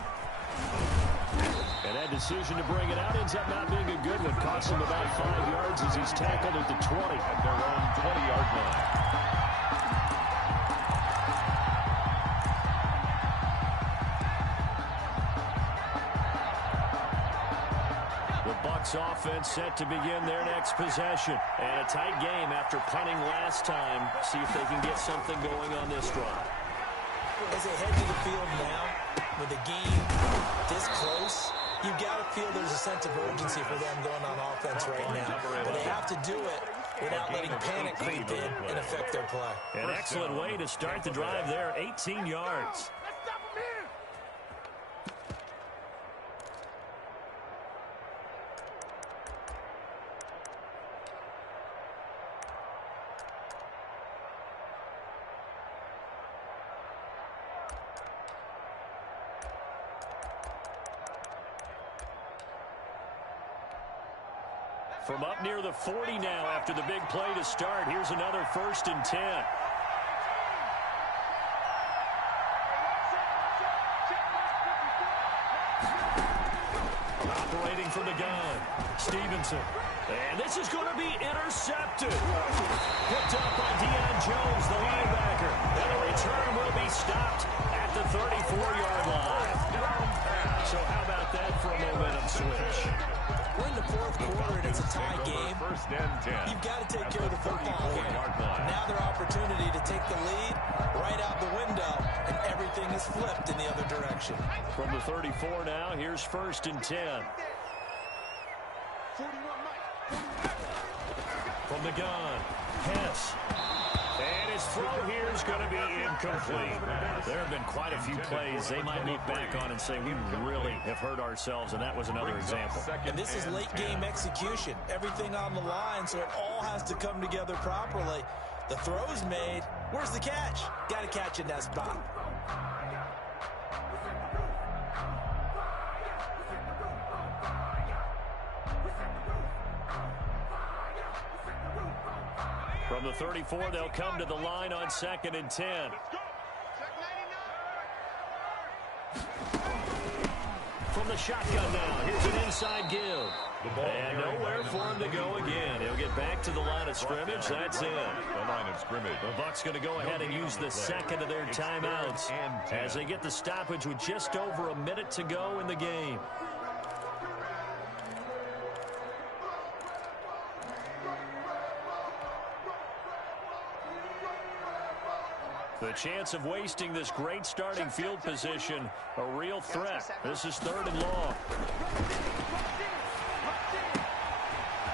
And that decision to bring it out ends up not being a good one. Costs him about 5 yards as he's tackled at the 20. At their own 20-yard line. The Bucs offense set to begin their next possession. And a tight game after punting last time. See if they can get something going on this drive. As they head to the field now, with the game this close, you've got to feel there's a sense of urgency for them going on offense right now. But they have to do it without letting panic creep in and affect their play. An excellent way to start the drive there, 18 yards. From up near the 40 now after the big play to start. Here's another 1st and 10. Operating from the gun, Stevenson. And this is going to be intercepted. Picked up by Deion Jones, the linebacker. And the return will be stopped at the 34-yard line. So how about that for a momentum switch? We're in the 4th quarter and it's a tie game. 1st and 10. You've got to take care of the football game. Now their opportunity to take the lead right out the window, and everything is flipped in the other direction. From the 34 now, here's 1st and 10. From the gun, Hess. And his throw here is going to be incomplete. There have been quite a few plays they might look back on and say, we really have hurt ourselves, and that was another example. And this is late game execution. Everything on the line, so it all has to come together properly. The throw's made. Where's the catch? Got to catch in that spot. From the 34, they'll come to the line on 2nd and 10. From the shotgun now. Here's an inside give. And nowhere for him to go again. He'll get back to the line of scrimmage. That's it. The line of scrimmage. The Bucs going to go ahead and use the second of their timeouts as they get the stoppage with just over a minute to go in the game. The chance of wasting this great starting field position, a real threat. This is 3rd and long.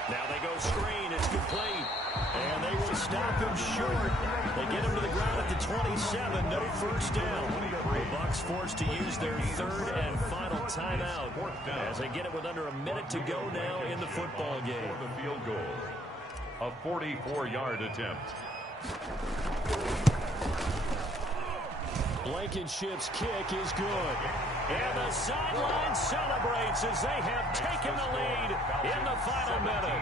Now they go screen. It's complete. And they will stop him short. They get him to the ground at the 27. No first down. The Bucs forced to use their 3rd and final timeout as they get it with under a minute to go now in the football game. For the field goal. A 44-yard attempt. Blankenship's kick is good. And the sideline celebrates as they have taken the lead in the final minute.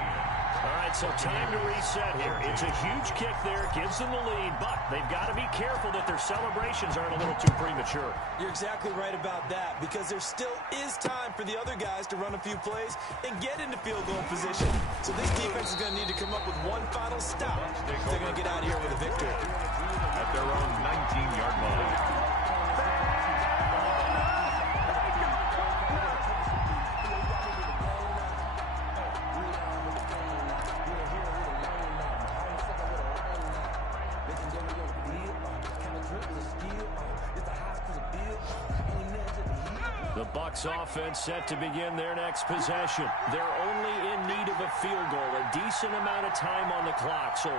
All right, so time to reset here. It's a huge kick there. Gives them the lead, but they've got to be careful that their celebrations aren't a little too premature. You're exactly right about that, because there still is time for the other guys to run a few plays and get into field goal position. So this defense is going to need to come up with one final stop if they're going to get out of here with a victory. At their own 19-yard line. The Bucs offense set to begin their next possession. They're only in need of a field goal, a decent amount of time on the clock. So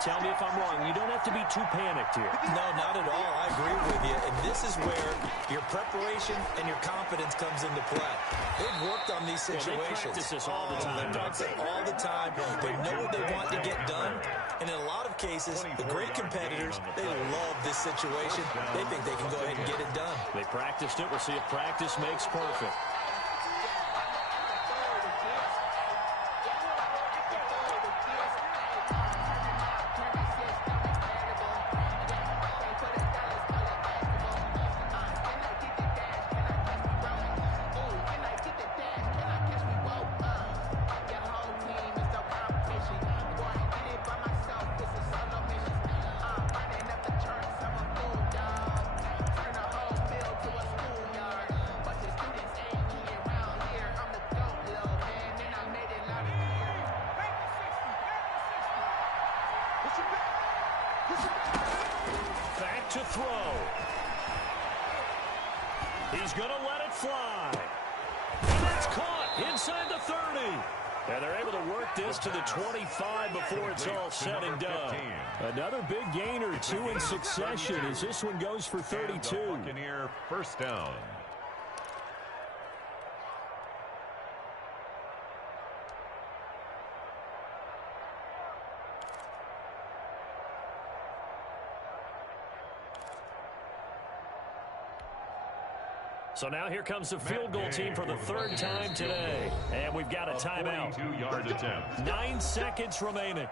tell me if I'm wrong. You don't have to be too panicked here. No, not at all. I agree with you. And this is where your preparation and your confidence comes into play. They've worked on these situations. They practice this all the time. They practice it all the time. They know what they want to get done. And in a lot of cases, the great competitors, they love this situation. They think they can go ahead and get it done. They practiced it. We'll see if practice makes perfect. Back to throw. He's going to let it fly. And that's caught inside the 30. And they're able to work this to the 25 before it's all said and done. Another big gain or two in succession as this one goes for 32. Buccaneer first down. So now here comes the field goal team for the 3rd time today. And we've got a timeout. 42-yard attempt. 9 seconds remaining.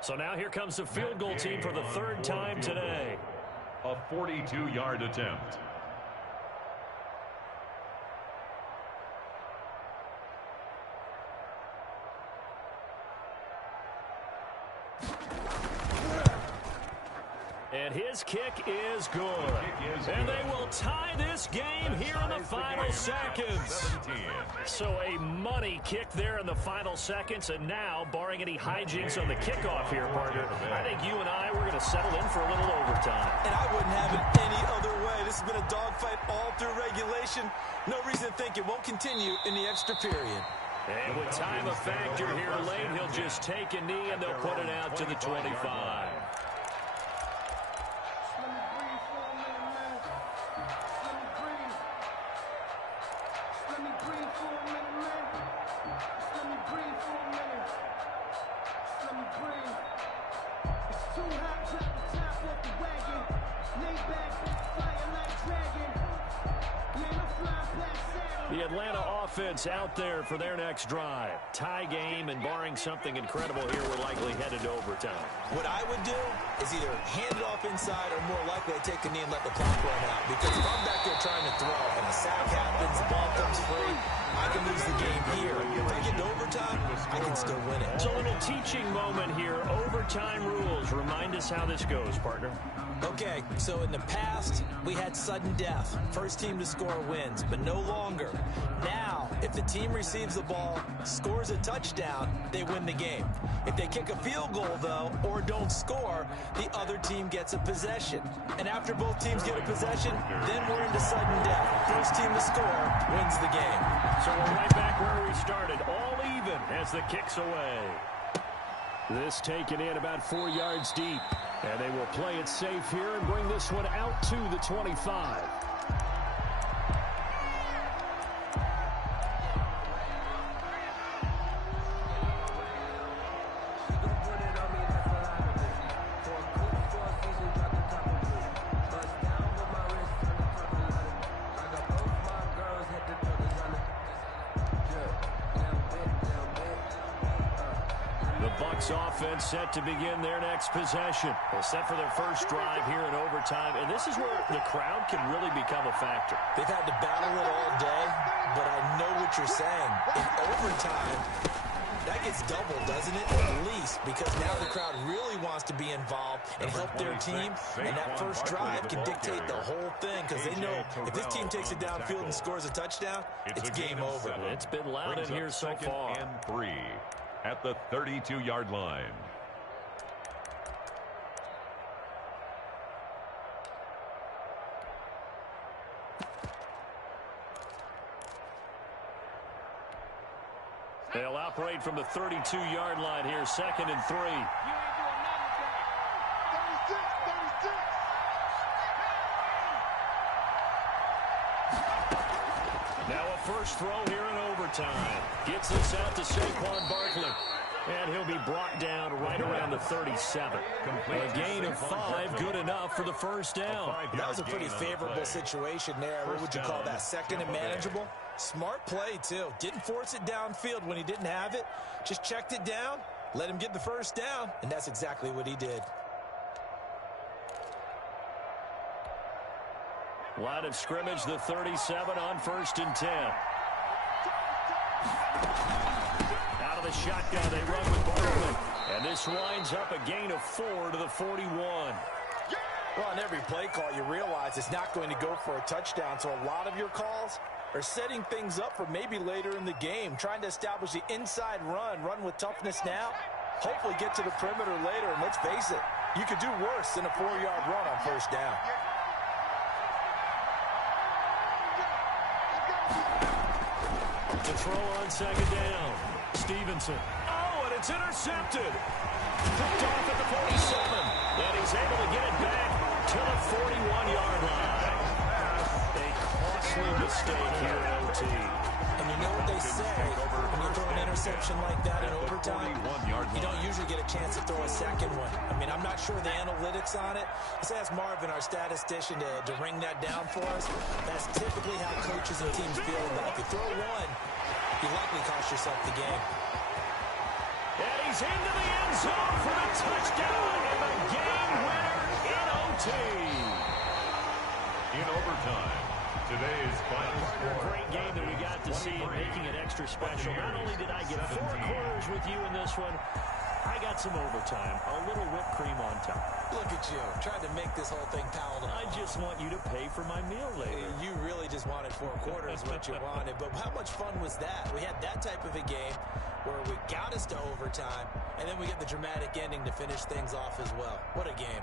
So now here comes the field goal team for the 3rd time today. A 42-yard attempt. And his kick is good. And they will tie this game here in the final seconds. So a money kick there in the final seconds. And now, barring any hijinks on the kickoff here, partner, I think you and I, we're going to settle in for a little overtime. And I wouldn't have it any other way. This has been a dogfight all through regulation. No reason to think it won't continue in the extra period. And with time a factor here late, he'll just take a knee and they'll put it out to the 25. The Atlanta offense out there for their next drive. Tie game, and barring something incredible here, we're likely headed to overtime. What I would do is either hand it off inside or more likely I take the knee and let the clock run out. Because if I'm back there trying to throw and a sack happens, the ball comes free, I can lose the game here. If I get to overtime, I can still win it. It's a little teaching moment here. Overtime rules. Remind us how this goes, partner. Okay, so in the past, we had sudden death. First team to score wins, but no longer. Now, if the team receives the ball, scores a touchdown, they win the game. If they kick a field goal, though, or don't score, the other team gets a possession. And after both teams get a possession, then we're into sudden death. First team to score wins the game. So we're right back where we started, all even as the kick's away. This taken in about 4 yards deep. And they will play it safe here and bring this one out to the 25. Offense set to begin their next possession. They're set for their first drive here in overtime, and this is where the crowd can really become a factor. They've had to battle it all day, but I know what you're saying. In overtime, that gets doubled, doesn't it? At least, because now the crowd really wants to be involved and help their team, and that first drive can dictate the whole thing, because they know if this team takes it downfield and scores a touchdown, it's game over. It's been loud in here so far. And 3 at the 32-yard line. They'll operate from the 32-yard line here, 2nd and 3. Now a first throw here in overtime. Gets this out to Saquon Barkley. And he'll be brought down right around the 37. A gain of 5, good enough for the first down. That was a pretty favorable situation there. What would you call that? Second and manageable? Smart play, too. Didn't force it downfield when he didn't have it. Just checked it down, let him get the first down, and that's exactly what he did. Line of scrimmage, the 37 on 1st and 10. Out of the shotgun, they run with Barkley. And this winds up a gain of 4 to the 41. Well, on every play call, you realize it's not going to go for a touchdown, so a lot of your calls are setting things up for maybe later in the game, trying to establish the inside run with toughness now, hopefully get to the perimeter later, and let's face it, you could do worse than a 4-yard run on first down. To throw on 2nd down. Stevenson. Oh, and it's intercepted. Picked off at the 47. And he's able to get it back to the 41-yard line. A costly mistake here in OT. And you know what they say, when you throw an interception like that in overtime, you don't usually get a chance to throw a second one. I mean, I'm not sure the analytics on it. Let's ask Marvin, our statistician, to ring that down for us. That's typically how coaches and teams feel about it. If you throw one, you likely cost yourself the game. And he's into the end zone for the touchdown and the game winner in OT. In overtime, today's final score. A great game that we got to see and making it extra special. Not only did I get 4 quarters with you in this one, I got some overtime, a little whipped cream on top. Look at you, trying to make this whole thing palatable. I just want you to pay for my meal later. You really just wanted 4 quarters, what you wanted. But how much fun was that? We had that type of a game where we got us to overtime, and then we get the dramatic ending to finish things off as well. What a game.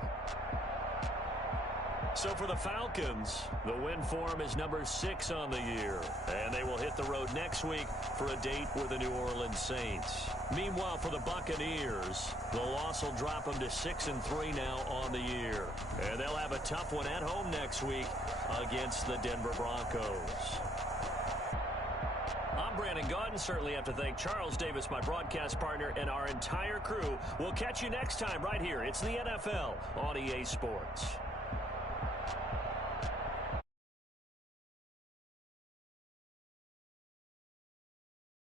So for the Falcons, the win form is number 6 on the year. And they will hit the road next week for a date with the New Orleans Saints. Meanwhile, for the Buccaneers, the loss will drop them to 6-3 now on the year. And they'll have a tough one at home next week against the Denver Broncos. I'm Brandon Gaudin. Certainly have to thank Charles Davis, my broadcast partner, and our entire crew. We'll catch you next time right here. It's the NFL on EA Sports.